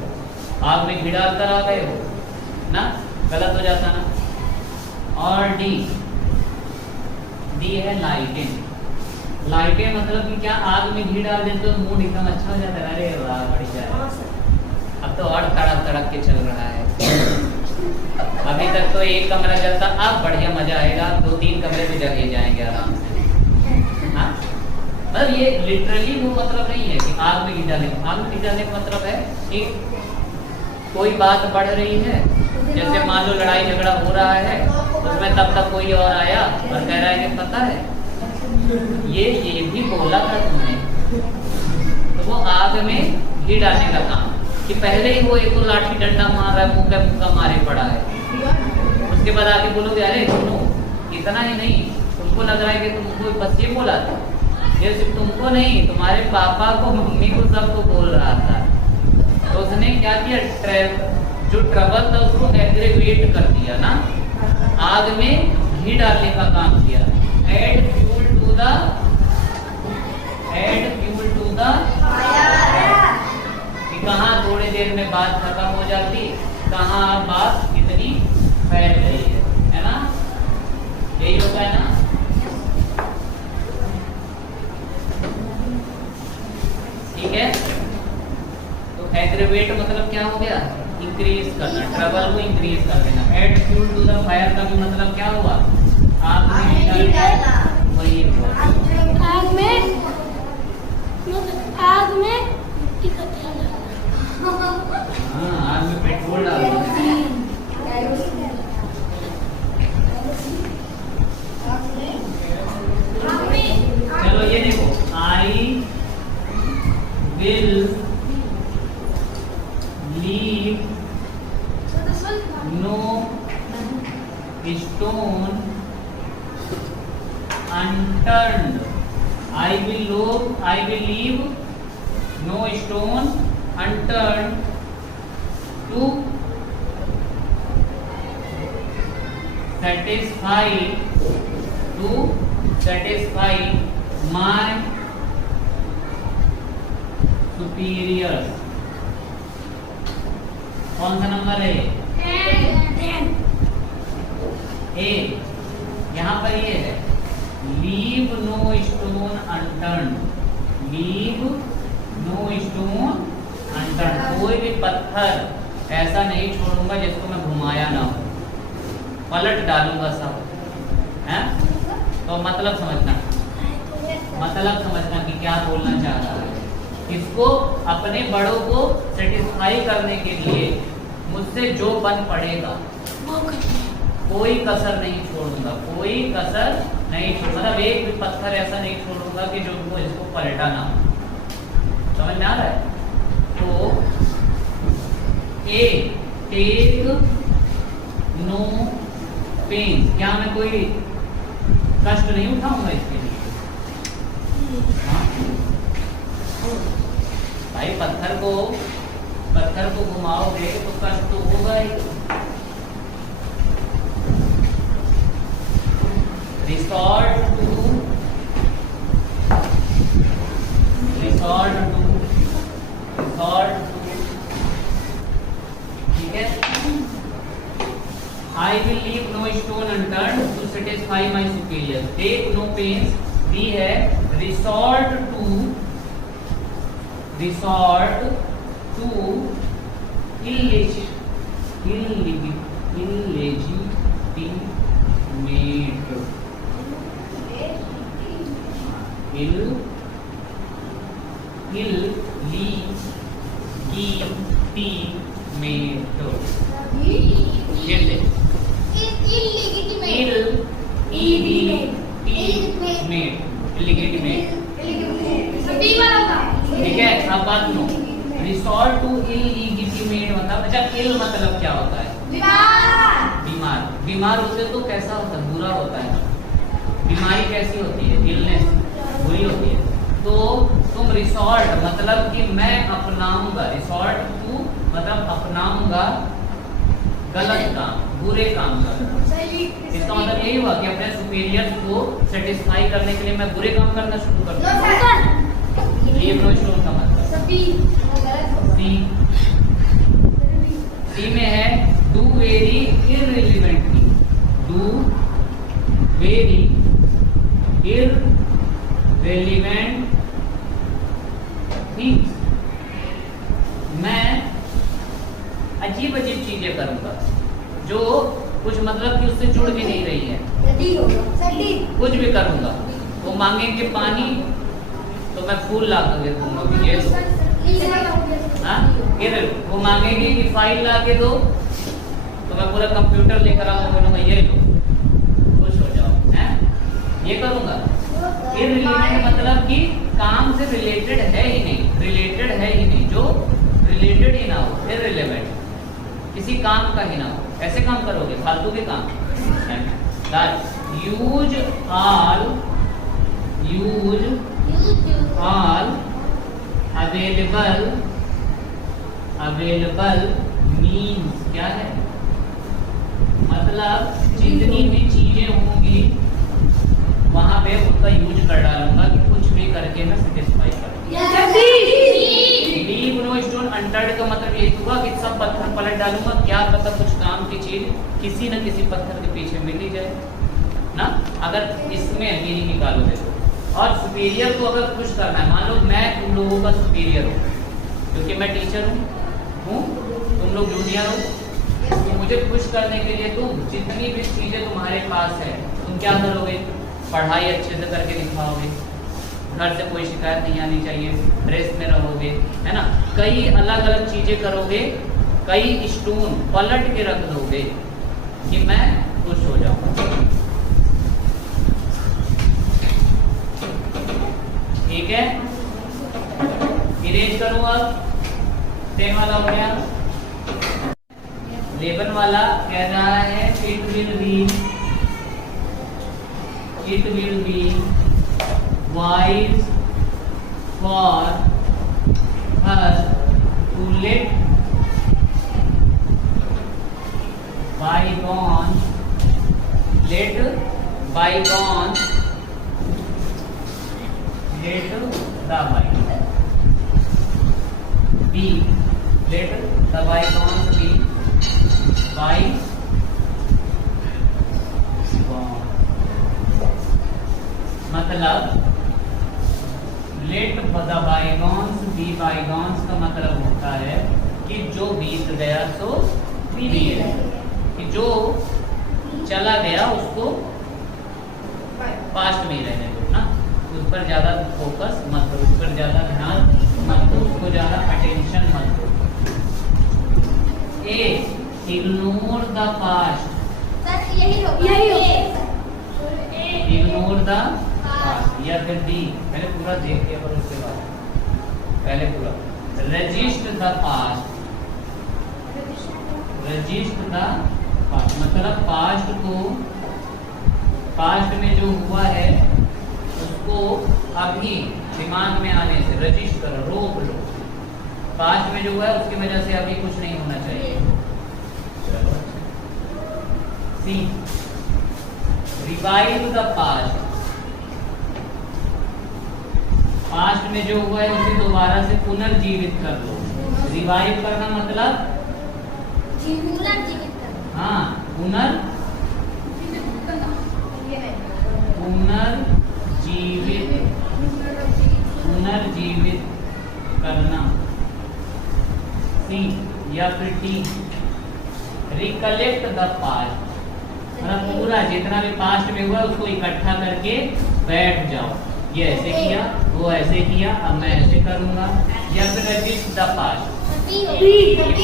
आग में घी डालकर आ गए हो ना, गलत हो जाता ना। और डी है लाइटें। लाइटें मतलब कि क्या? आग में घी डाल देते तो मूड एकदम अच्छा हो जाता है। अरे वाह बढ़िया, अब तो और तड़क तड़क के चल रहा है। अभी तक तो एक कमरा जलता, अब बढ़िया मजा आएगा, 2-3 कमरे भी जल जाएंगे आराम से। हाँ मतलब ये लिटरली वो मतलब नहीं है कि आग में घी डालने। आग में घी डालने का मतलब है कि कोई बात बढ़ रही है, जैसे मान लो लड़ाई झगड़ा हो रहा है, उसमें तब तक कोई और आया और कह रहा है कि पता है ये भी बोला था तुमने, तो वो आग में घी डालने का काम कि पहले ही वो एक तो लाठी डंडा मार रहा है, मुक्का मारे पड़ा है, उसके बाद आके बोलोगे अरे सुनो इतना ही नहीं, तुमको लग रहा है कि तुमको बस ये बोला था, ये सिर्फ तुमको नहीं तुम्हारे पापा को मम्मी को सबको बोल रहा था। तो उसने क्या किया, जो ट्रबल था उसको एग्रेवेट कर दिया ना, आग में घी डालने का काम किया। एड फ्यूल टू द कहाँ थोड़ी देर में बात खत्म हो जाती, कहाँ बात इतनी फैल रही है ना, यही होता है ना। ठीक है, तो एग्रेवेट मतलब क्या हो गया, इंक्रीज करना, ट्रबल को इंक्रीज कर देना। Add fuel to the fire का भी मतलब क्या हुआ, आग में डालना, वही हुआ। आग में हाँ, आग में पेट्रोल डालना। चलो ये देखो, I will leave no stone unturned. I will leave no stone unturned to satisfy my superiors. कौन सा नंबर है, ए, यहाँ पर ये है leave no stone unturned, leave no stone unturned, कोई भी पत्थर ऐसा नहीं छोड़ूंगा जिसको मैं घुमाया ना हो, पलट डालूंगा सब, है? तो मतलब समझना कि क्या बोलना चाह रहा है। इसको अपने बड़ों को सेटिस्फाई करने के लिए मुझसे जो बन पड़ेगा कोई कसर नहीं छोड़ूंगा, कोई कसर नहीं छोड़, मतलब एक भी पत्थर ऐसा नहीं छोड़ूंगा कि जो उनको इसको पलटा ना हो। समझ में आ रहा है? तो ए टेक नो पेन, क्या मैं कोई कष्ट नहीं उठाऊंगा इसके लिए? हाँ? भाई पत्थर को घुमाओगे तो कष्ट तो होगा ही। Resort to ठीक है, I will leave no stone unturned to satisfy my superior. Take no pains, B है resort to ठीक है। अब बात सुनो, रिसोर्ट टू इलीजिटिमेट मतलब, अच्छा इल मतलब क्या होता है? बीमार। बीमार होते तो कैसा होता है? बुरा होता है। बीमारी कैसी होती है? इलनेस बुरी होती है। तो तुम रिसोर्ट मतलब कि मैं अपनाऊंगा, रिसोर्ट टू मतलब अपनाऊंगा गलत काम, बुरे काम का। इसका मतलब यही हुआ कि अपने सुपीरियर्स को सेटिस्फाई करने के लिए मैं बुरे काम करना शुरू कर दूंगा। ये प्रोस्टोन का मतलब सी में है do very irrelevantly, do very irrelevant things, मैं अजीब अजीब चीजें करूंगा जो कुछ मतलब कि उससे जुड़ भी नहीं रही है। कुछ भी करूंगा, वो मांगेंगे पानी तो मैं फूल ला कर दे दूंगा कि ये लो। हाँ ये लो, वो मांगेगी कि फाइल ला के दो, तो मैं पूरा कंप्यूटर लेकर आऊंगा, बोलूंगा ये लो, खुश हो जाओ। हैं ये करूंगा। इररिलेवेंट मतलब कि काम से रिलेटेड है ही नहीं, रिलेटेड है ही नहीं, जो रिलेटेड ही ना हो, इररिलेवेंट, किसी काम का ही ना हो, ऐसे काम करोगे फालतू के काम। यूज ऑल अवेलेबल मीन्स क्या है, मतलब जितनी भी चीजें होंगी वहां पे उनका यूज कर डालूंगा कि कुछ भी करके मैं सेटिस्फाई करूँ। लीव नो स्टोन अनटर्ड का मतलब ये हुआ कि सब पत्थर पलट डालूंगा, क्या पता कुछ काम की चीज किसी न किसी पत्थर के पीछे मिल ही जाए ना, अगर इसमें मीनिंग निकालोगे तो। और सुपीरियर को अगर खुश करना है, मान लो मैं तुम लोगों का सुपीरियर हूँ क्योंकि मैं टीचर हूँ, तुम लोग जूनियर हो, तो मुझे खुश करने के लिए तुम जितनी भी चीजें तुम्हारे पास है तुम क्या करोगे, पढ़ाई अच्छे से करके दिखाओगे, घर से कोई शिकायत नहीं आनी चाहिए, ड्रेस में रहोगे, है ना, कई अलग अलग चीजें करोगे, कई स्टोन पलट के रख दोगे कि मैं खुश हो जाऊंगा। ठीक है, इरेज करूँ अब। 10 वाला हो गया। 11 वाला कह रहा है it will be wise for her to let bygone let the bygones be bygone। मतलब let the bygones be bygones का मतलब होता है कि जो बीत गया सो बीत गया, कि जो चला गया उसको पास्ट में ही रहने दो ना, उस पर ज्यादा फोकस मत दो, उस पर ज्यादा ध्यान मत दो, उसको ज्यादा अटेंशन मत दो। A ignore the past, ignore the past, या फिर डी, पहले पूरा देख लिया पर उसके बाद पहले पूरा resist the past, resist the past मतलब पास्ट को, पास्ट में जो हुआ है उसको अभी दिमाग में आने से रजिस्टर करो, रोक लो, पास्ट में जो हुआ है उसकी वजह से अभी कुछ नहीं होना चाहिए। सी रिवाइव द पास्ट, पास्ट में जो हुआ है उसे दोबारा से पुनर्जीवित कर लो। रिवाइव करना मतलब हाँ पुनर्जीवित करना। सी या फिर टी रिकलेक्ट द पास्ट, मतलब पूरा जितना भी पास्ट में हुआ उसको इकट्ठा करके बैठ जाओ, ये ऐसे किया वो ऐसे किया अब मैं ऐसे करूंगा। या फिर रजिस्ट द पास्ट,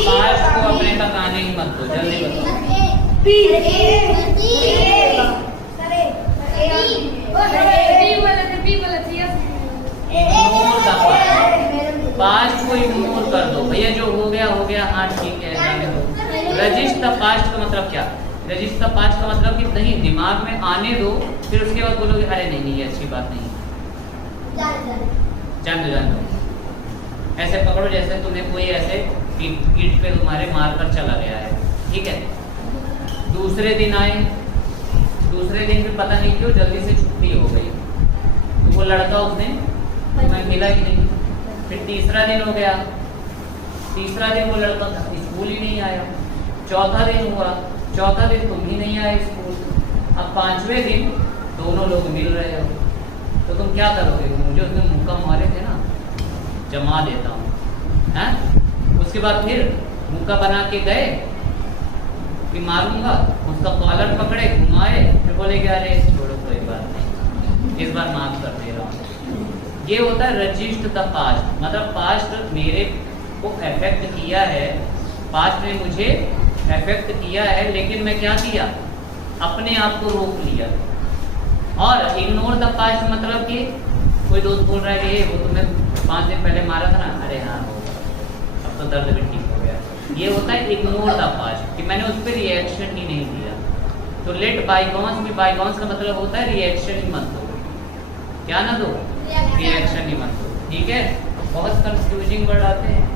पास्ट को अपने तक आने ही मत दो, जल्दी करो। पास्ट को इग्नोर कर दो भैया, जो हो गया हाँ ठीक है जाने दो। रजिस्ट द पास्ट का मतलब क्या, रजिस्ट द पास्ट का मतलब कि नहीं दिमाग में आने दो, फिर उसके बाद बोलोगे अरे नहीं ये अच्छी बात नहीं, जान दो। ऐसे पकड़ो जैसे तुम्हें कोई ऐसे पीठ पे तुम्हारे मार कर चला गया है, ठीक है। दूसरे दिन आए, दूसरे दिन भी पता नहीं क्यों जल्दी से छुट्टी हो गई, तो वो लड़का उस दिन तुम्हें मिला ही नहीं। फिर तीसरा दिन हो गया, तीसरा दिन वो लड़का स्कूल ही नहीं आया। चौथा दिन हुआ, चौथा दिन तुम ही नहीं आए स्कूल। अब 5वें दिन दोनों लोग मिल रहे हो, तो तुम क्या करोगे, मुझे उसने मुक्का मारे थे ना जमा देता हूँ, हैं? उसके बाद फिर मुक्का बना के गए कि मारूंगा, उसका कॉलर पकड़े घुमाए, फिर बोले कि अरे छोड़ो कोई बात नहीं, इस बार माफ कर दे रहा हूँ। ये होता है रजिस्ट द पास्ट, मतलब पास्ट मेरे को अफेक्ट किया है, पास्ट में मुझे अफेक्ट किया है, लेकिन मैं क्या किया, अपने आप को रोक लिया। और इग्नोर द पास्ट मतलब कि कोई दोस्त बोल रहा है कि वो तुम्हें 5 दिन पहले मारा था ना, अरे हाँ अब तो दर्द भी ठीक हो गया, ये होता है इग्नोर द पास्ट, कि मैंने उस पर रिएक्शन ही नहीं दिया। तो लेट बाईगॉन्स भी, बाईगॉन्स का मतलब होता है रिएक्शन ही मत दो, क्या ना दो, रिएक्शन ही मत दो, ठीक है। बहुत कंफ्यूजिंग वर्ड आते हैं,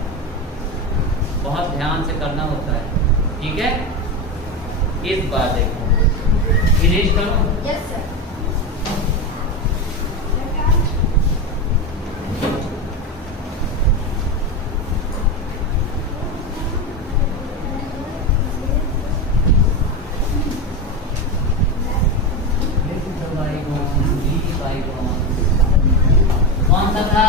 बहुत ध्यान से करना होता है, ठीक है। इस बार देखो, इरेज करो। Yes sir. कौन सा था?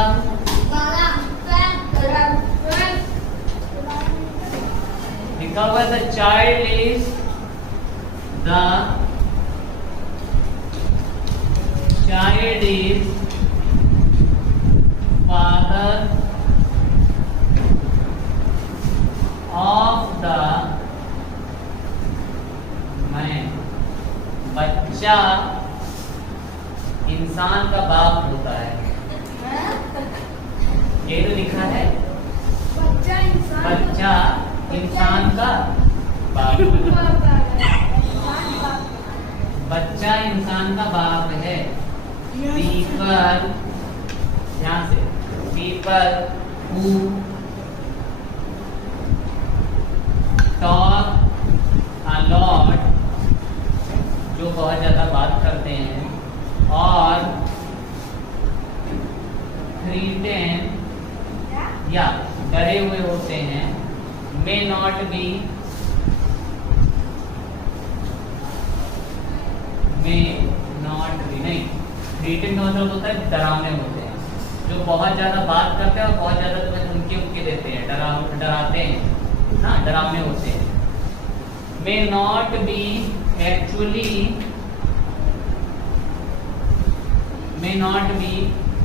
लिखा हुआ the child is father of the man. बच्चा इंसान का बाप होता है, ये तो लिखा है, बच्चा इंसान का बाप, बच्चा इंसान का बाप है। पीपल, ध्यान से, people who talk a lot, जो बहुत ज्यादा बात करते हैं, और थ्रीटेन या डरे हुए होते हैं, मे नॉट बी, नहीं, थ्रीटेन का मतलब होता है डरावने होते हैं, जो बहुत ज्यादा बात करते हैं और बहुत ज्यादा तुम्हें धमकी देते हैं, डराते हैं ना, डरावने होते हैं। May not be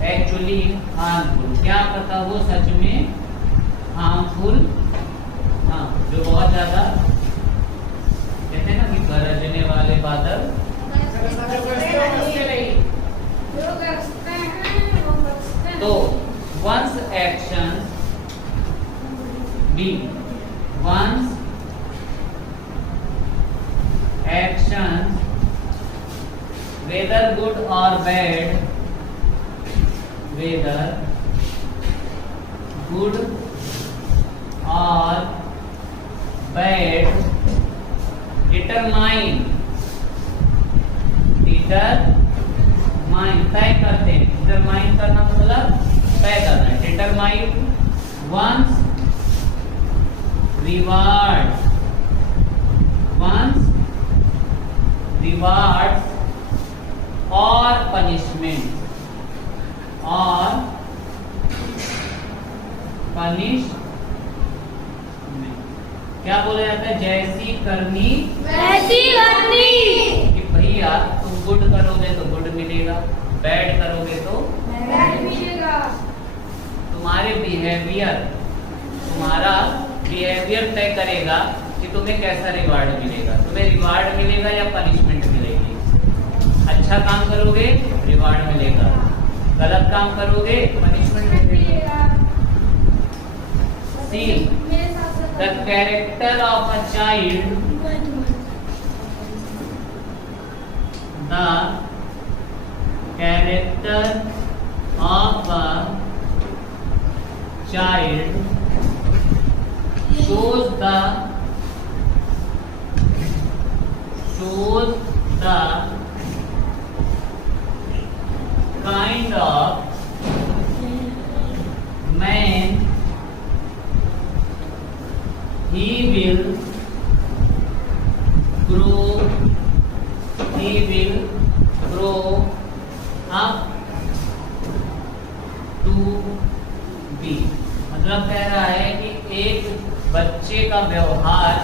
actually harmful, क्या पता वो सच में हार्मफुल, हाँ, जो बहुत ज्यादा कहते हैं ना कि गरजने वाले बादल, तो once actions whether good or bad, determine तय करते हैं, डिटरमाइन करना मतलब तय करना है। डिटरमाइन वंस रिवार्ड्स और पनिशमेंट, क्या बोला जाता है, जैसी करनी वैसी करनी, कि भैया तुम गुड करोगे तो गुड मिलेगा, बैड करोगे तो बैड मिलेगा। तुम्हारा बिहेवियर तय करेगा कि तुम्हें कैसा रिवार्ड मिलेगा, तुम्हें रिवार्ड मिलेगा या पनिशमेंट मिलेगी। अच्छा काम करोगे रिवार्ड मिलेगा, गलत काम करोगे पनिशमेंट मिलेगा। See the character of a child, shows the kind of man he will grow up to be। मतलब कह रहा है कि एक बच्चे का व्यवहार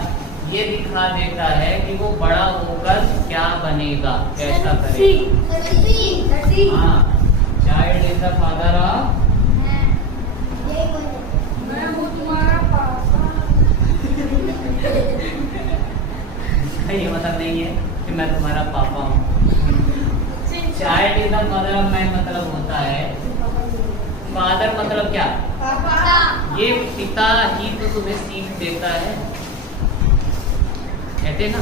ये दिखा देता है कि वो बड़ा होकर क्या बनेगा, कैसा करेगा। हाँ, child is the father of, मैं हूँ तुम्हारा पापा। ये मतलब नहीं है कि मैं तुम्हारा पापा हूँ। Child is the mother of man मतलब होता है फादर मतलब क्या, पापा। ये पिता ही तो तुम्हें सीख देता है। कहते हैं ना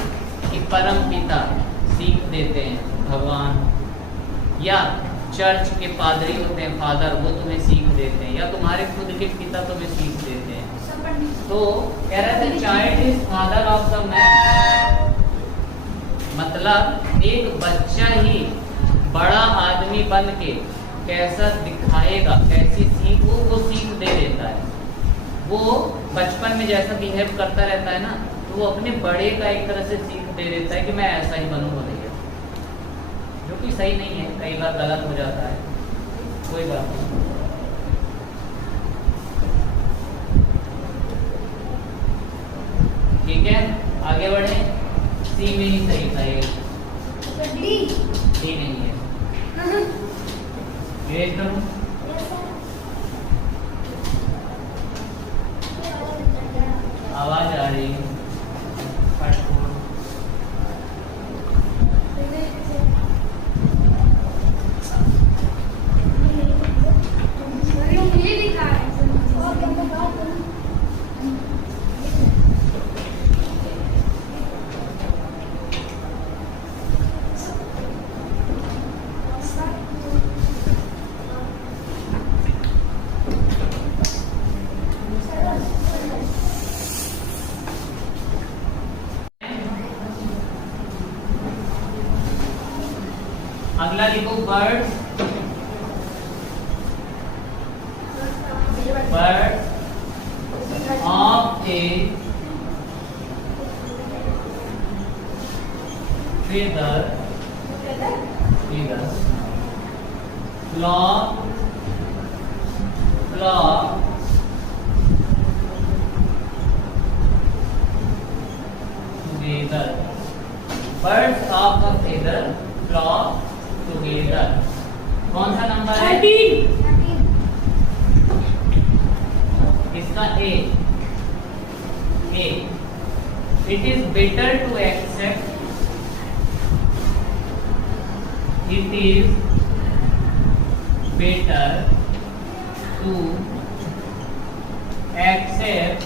कि परम पिता सीख देते हैं भगवान, या चर्च के पादरी होते हैं फादर, वो तुम्हें सीख देते हैं, या तुम्हारे खुद के पिता तुम्हें सीख देते हैं। तो कह रहा था child is father of the man, मतलब एक बच्चा ही बड़ा आदमी बन के कैसा दिखाएगा, कैसी सीख वो सीख दे देता है। वो बचपन में जैसा बिहेव करता रहता है ना, तो वो अपने बड़े का एक तरह से सीख दे देता है कि मैं ऐसा ही बनूंगा भैया, जो कि सही नहीं है, कई बार गलत हो जाता है, कोई बात नहीं। ठीक है, आगे बढ़े। सी में ही सही था ये, डी नहीं है। ये करूं, आवाज आ रही है, अगला लिखो bird, bird of A feather, flock together, birds of a feather flock together। कौन सा नंबर है? 13। इसका ए। It is better to accept, it is better to accept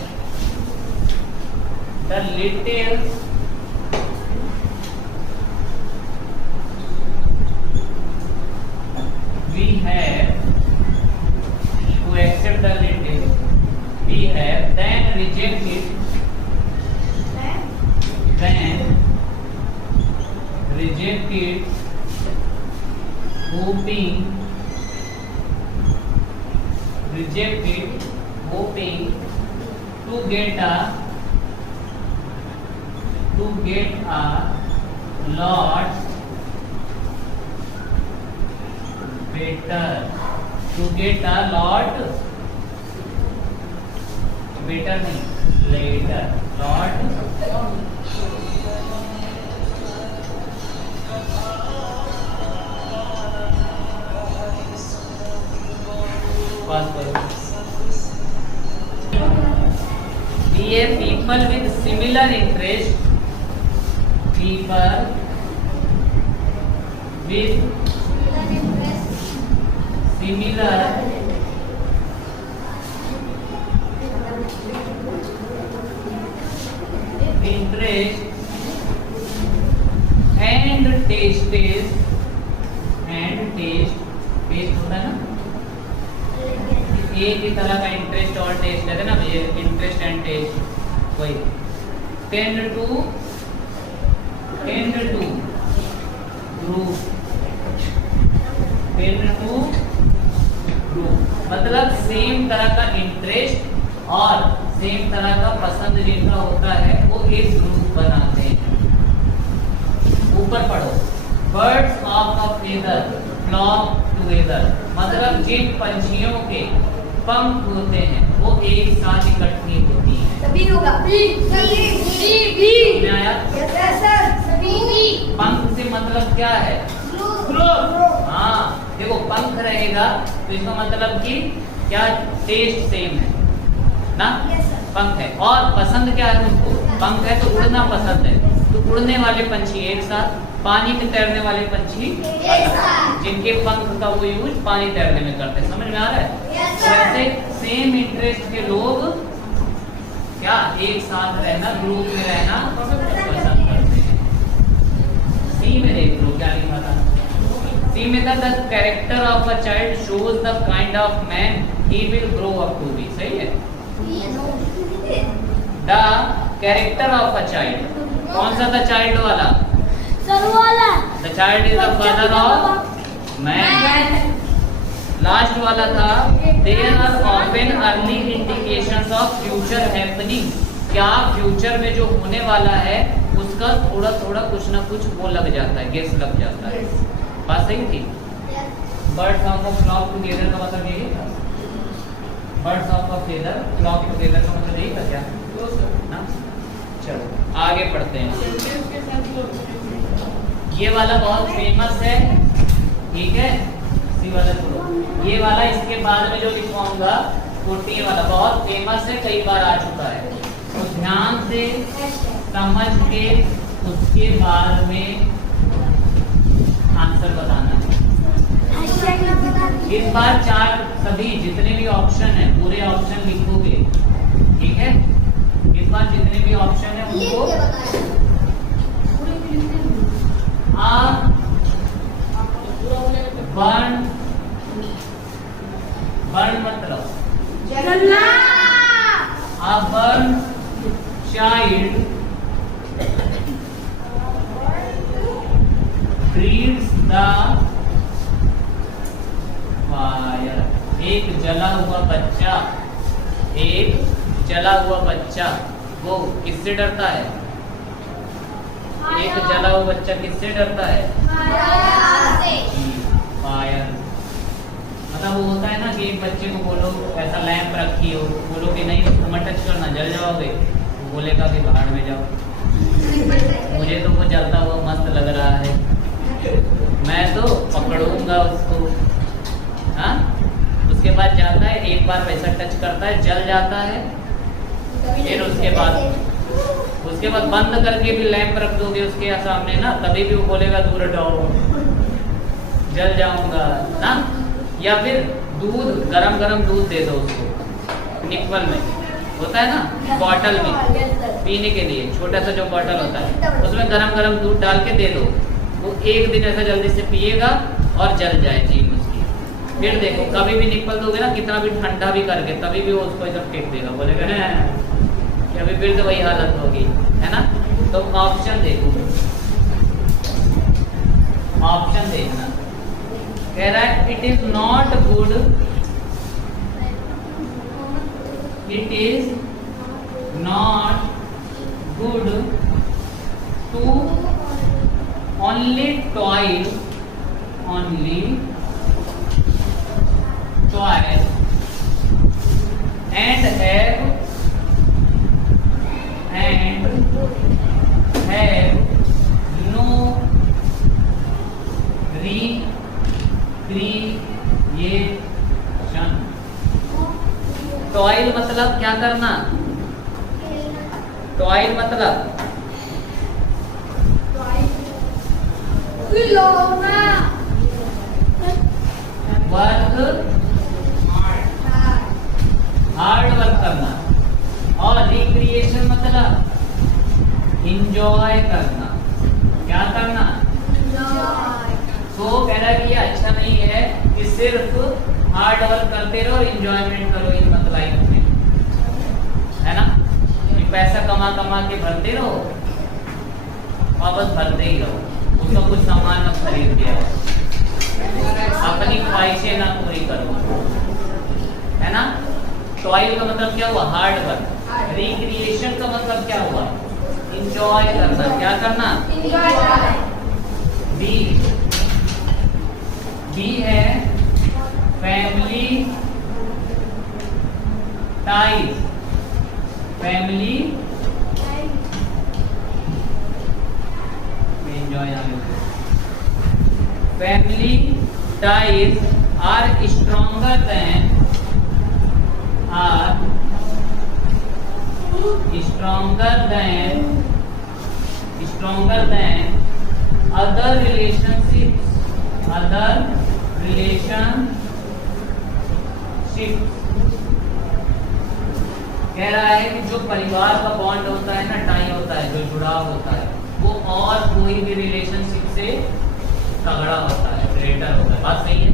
the little we have, to accept the little we have, then reject it, then reject it, hoping, reject it, hoping to get a lot better, to get a lot better नहीं, later, lot पास करो। Be a people with similar interest, people with similar interest and taste होता है ना, एक ही तरह का interest और test है ना भैया, इंटरेस्ट एंड टेस्ट वही। Tend to group, tend to group मतलब सेम तरह का इंटरेस्ट और सेम तरह का पसंद जिनका होता है वो एक ग्रुप बनाते हैं। ऊपर पढ़ो, birds of a feather flock together मतलब जिन पंछियों के पंख होते हैं वो एक साथ इकट्ठी होती हैं। सभी होगा। पंख से मतलब क्या है? ग्रुप। हाँ, देखो पंख रहेगा तो इसका मतलब कि क्या टेस्ट सेम है ना, पंख है। और पसंद क्या है उनको, पंख है तो उड़ना पसंद है, तो उड़ने वाले पंछी एक साथ, पानी में तैरने वाले पंछी जिनके पंख का वो यूज पानी तैरने में करते हैं। समझ में आ रहा है? तो ऐसे सेम इंटरेस्ट के लोग क्या एक साथ रहना, ग्रुप में रहना पसंद करते हैं। सी में देख लो क्या लिखा था। सी में था the character of a child shows the kind of man he will grow up to be. सही है? The character of a child, कौन सा था चाइल्ड वाला? The child is the father of man. Last वाला था there are often early indications of future happening. क्या future में जो होने वाला है उसका थोड़ा थोड़ा कुछ ना कुछ वो लग जाता है, गेस लग जाता है। बात सही थी? Birds of a flock together का मतलब यही था। Birds of a feather flock together का मतलब यही था क्या? ना? चलो आगे पढ़ते हैं। ये वाला बहुत फेमस है, ठीक है? सी वाला छोड़ो, ये वाला इसके बाद में जो लिखवाऊंगा 40 वाला बहुत फेमस है, कई बार आ चुका है, तो ध्यान से समझ के उसके बाद में आंसर बताना। इस बार 4 सभी जितने भी ऑप्शन है पूरे ऑप्शन लिखोगे, ठीक है? इस बार जितने भी ऑप्शन है उनको बर्न मतलब a burn child breathes the fire। एक जला हुआ बच्चा, एक जला हुआ बच्चा वो किससे डरता है? एक जला हुआ बच्चा किससे डरता है? फायर। मतलब वो होता है ना कि एक बच्चे को बोलो ऐसा लैंप रखी हो, बोलो कि नहीं उसको मत टच करना जल जाओगे, वो बोलेगा कि बाहर में जाओ। मुझे तो वो जलता हुआ मस्त लग रहा है, मैं तो पकड़ूंगा उसको। हाँ, उसके बाद जाता है, एक बार वैसा टच करता है, जल जाता है, फिर उसके बाद बंद करके भी लैंप रख दोगे उसके सामने ना, तभी भी वो बोलेगा दूर हटाओ, जल जाऊंगा ना। या फिर दूध, गरम गरम दूध दे दो उसको, निप्पल में होता है ना, बॉटल में पीने के लिए, छोटा सा जो बॉटल होता है उसमें गरम गरम दूध डाल के दे दो, वो एक दिन ऐसा जल्दी से पिएगा और जल जाए जीभ उसकी। फिर देखो कभी भी निप्पल दोगे ना, कितना भी ठंडा भी करके, तभी भी वो उसको इधर फेंक देगा, बोलेगा कि अभी फिर तो वही हालत होगी, है ना। तो ऑप्शन देखो, ऑप्शन देखना, कह रहा है it is not good, it is not good to only toil and have no recreation। Toil मतलब क्या करना? टॉयल मतलब वर्क, हार्ड वर्क करना, और रिक्रिएशन मतलब इंजॉय करना। क्या करना? तो कह रहा है कि ये अच्छा नहीं है कि सिर्फ हार्ड वर्क करते रहो, इंजॉयमेंट करो इन मत लाइफ में, है ना। कि पैसा कमा कमा के भरते रहो, वापस भरते ही रहो, उसका कुछ सामान मत खरीद के अपनी ख्वाहिशें ना पूरी करो, है ना। टॉयल का मतलब क्या हुआ? Hard work. रिक्रिएशन का मतलब क्या हुआ? इंजॉय करना। क्या करना? बी है family ties, family enjoy, family ties are stronger than other relationships कह रहा है कि जो परिवार का बॉन्ड होता है ना, टाई होता है, जो जुड़ाव होता है, वो और कोई भी रिलेशनशिप से तगड़ा होता है, ग्रेटर होता है। बात सही है?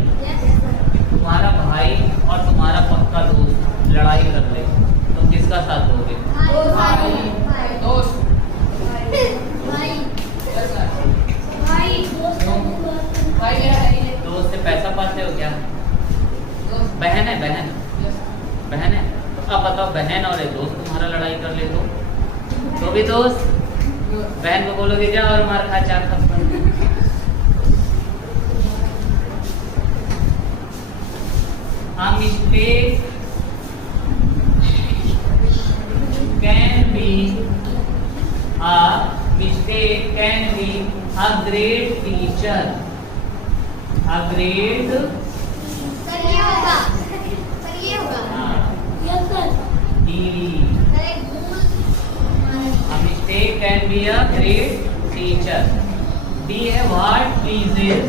तुम्हारा भाई और तुम्हारा पक्का दोस्त लड़ाई कर ले, तुम किसका साथ दोगे? दोस्त भाई मेरा है ही नहीं। दोस्त से पैसा पाते हो क्या? बहन है, बहन है। अब बताओ, बहन और एक दोस्त तुम्हारा लड़ाई कर ले तो भी दोस्त। बहन को बोलोगे जा और मार खा 4 थप्पड़। A mistake can be a great teacher. A great sir ये होगा। A mistake can be a great teacher. D है what pleases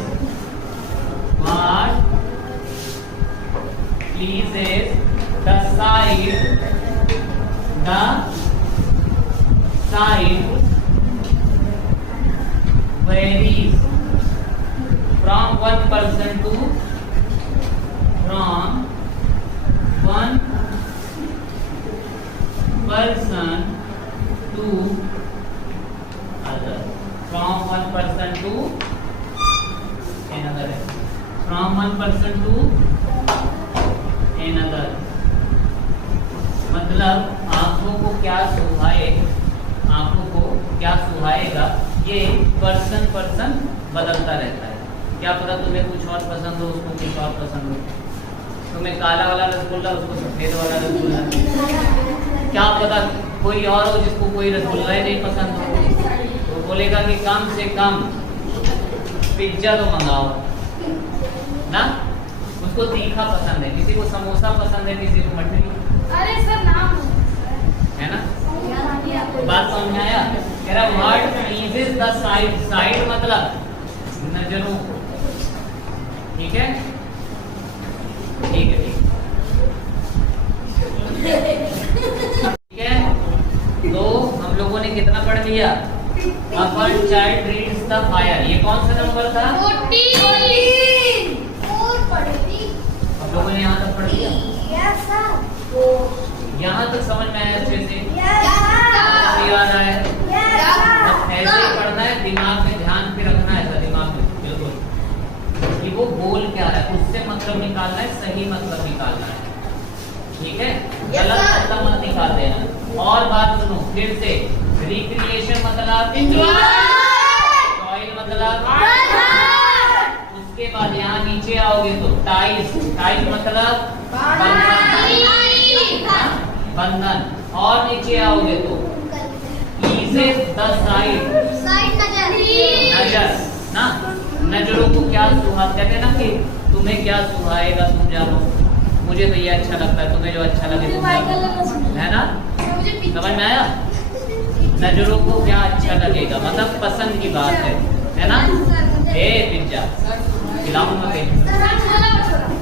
the side varies from one person to other. From one person to another. From one person to another. मतलब आंखों को क्या सुहाएगा, ये person बदलता रहता है। क्या पता तुम्हें कुछ और पसंद हो, उसको कुछ और पसंद हो। तुम्हें काला वाला रसगुल्ला, उसको सफेद वाला रसगुल्ला। क्या पता कोई और हो जिसको कोई रसगुल्ला ही नहीं पसंद हो, तो बोलेगा कि कम से कम पिज्जा तो मंगाओ ना। उसको तीखा पसंद है, किसी को समोसा पसंद है, किसी को मठरी। अरे सर नाम है ना? बात समझ में आया? कह रहा व्हाट प्लीजेस द साइड मतलब नजरों। ठीक है? ठीक है। तो हम लोगों ने कितना पढ़ लिया? अपन चाइल्ड रीड्स द फायर। ये कौन सा नंबर था? 14 और पढ़ी। हम लोगों ने यहाँ तक पढ़ लिया। Yes sir. यहाँ तक समझ में आया अच्छे से? Yes sir. याद आया? Yes sir. ऐसे ही पढ़ना है, दिमाग में ध्यान पे रखना है, ऐसा दिमाग में बिल्कुल कि वो बोल क्या रहा है, उससे मतलब निकालना है, सही मतलब निकालना है। ठीक है? गलत मतलब मत निकाल देना। और बात सुनो फिर से, रिक्रिएशन मतलब टॉयल मतलब, उसके बाद यहाँ नीचे आओगे तो टाइज मतलब बंधन, और नीचे आओगे तो ईजेस द साइड नजर ना। नजरों को क्या सुहाते हैं ना, कि तुम्हें क्या सुहाएगा तुम जानो। मुझे तो ये अच्छा लगता है, तुम्हें जो अच्छा लगे तुम जानो, है ना? समझ में आया? नजरों को क्या अच्छा लगेगा मतलब पसंद की बात है ना? पिज्जा खिलाऊंगा।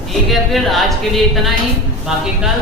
ठीक है, फिर आज के लिए इतना ही, बाकी कल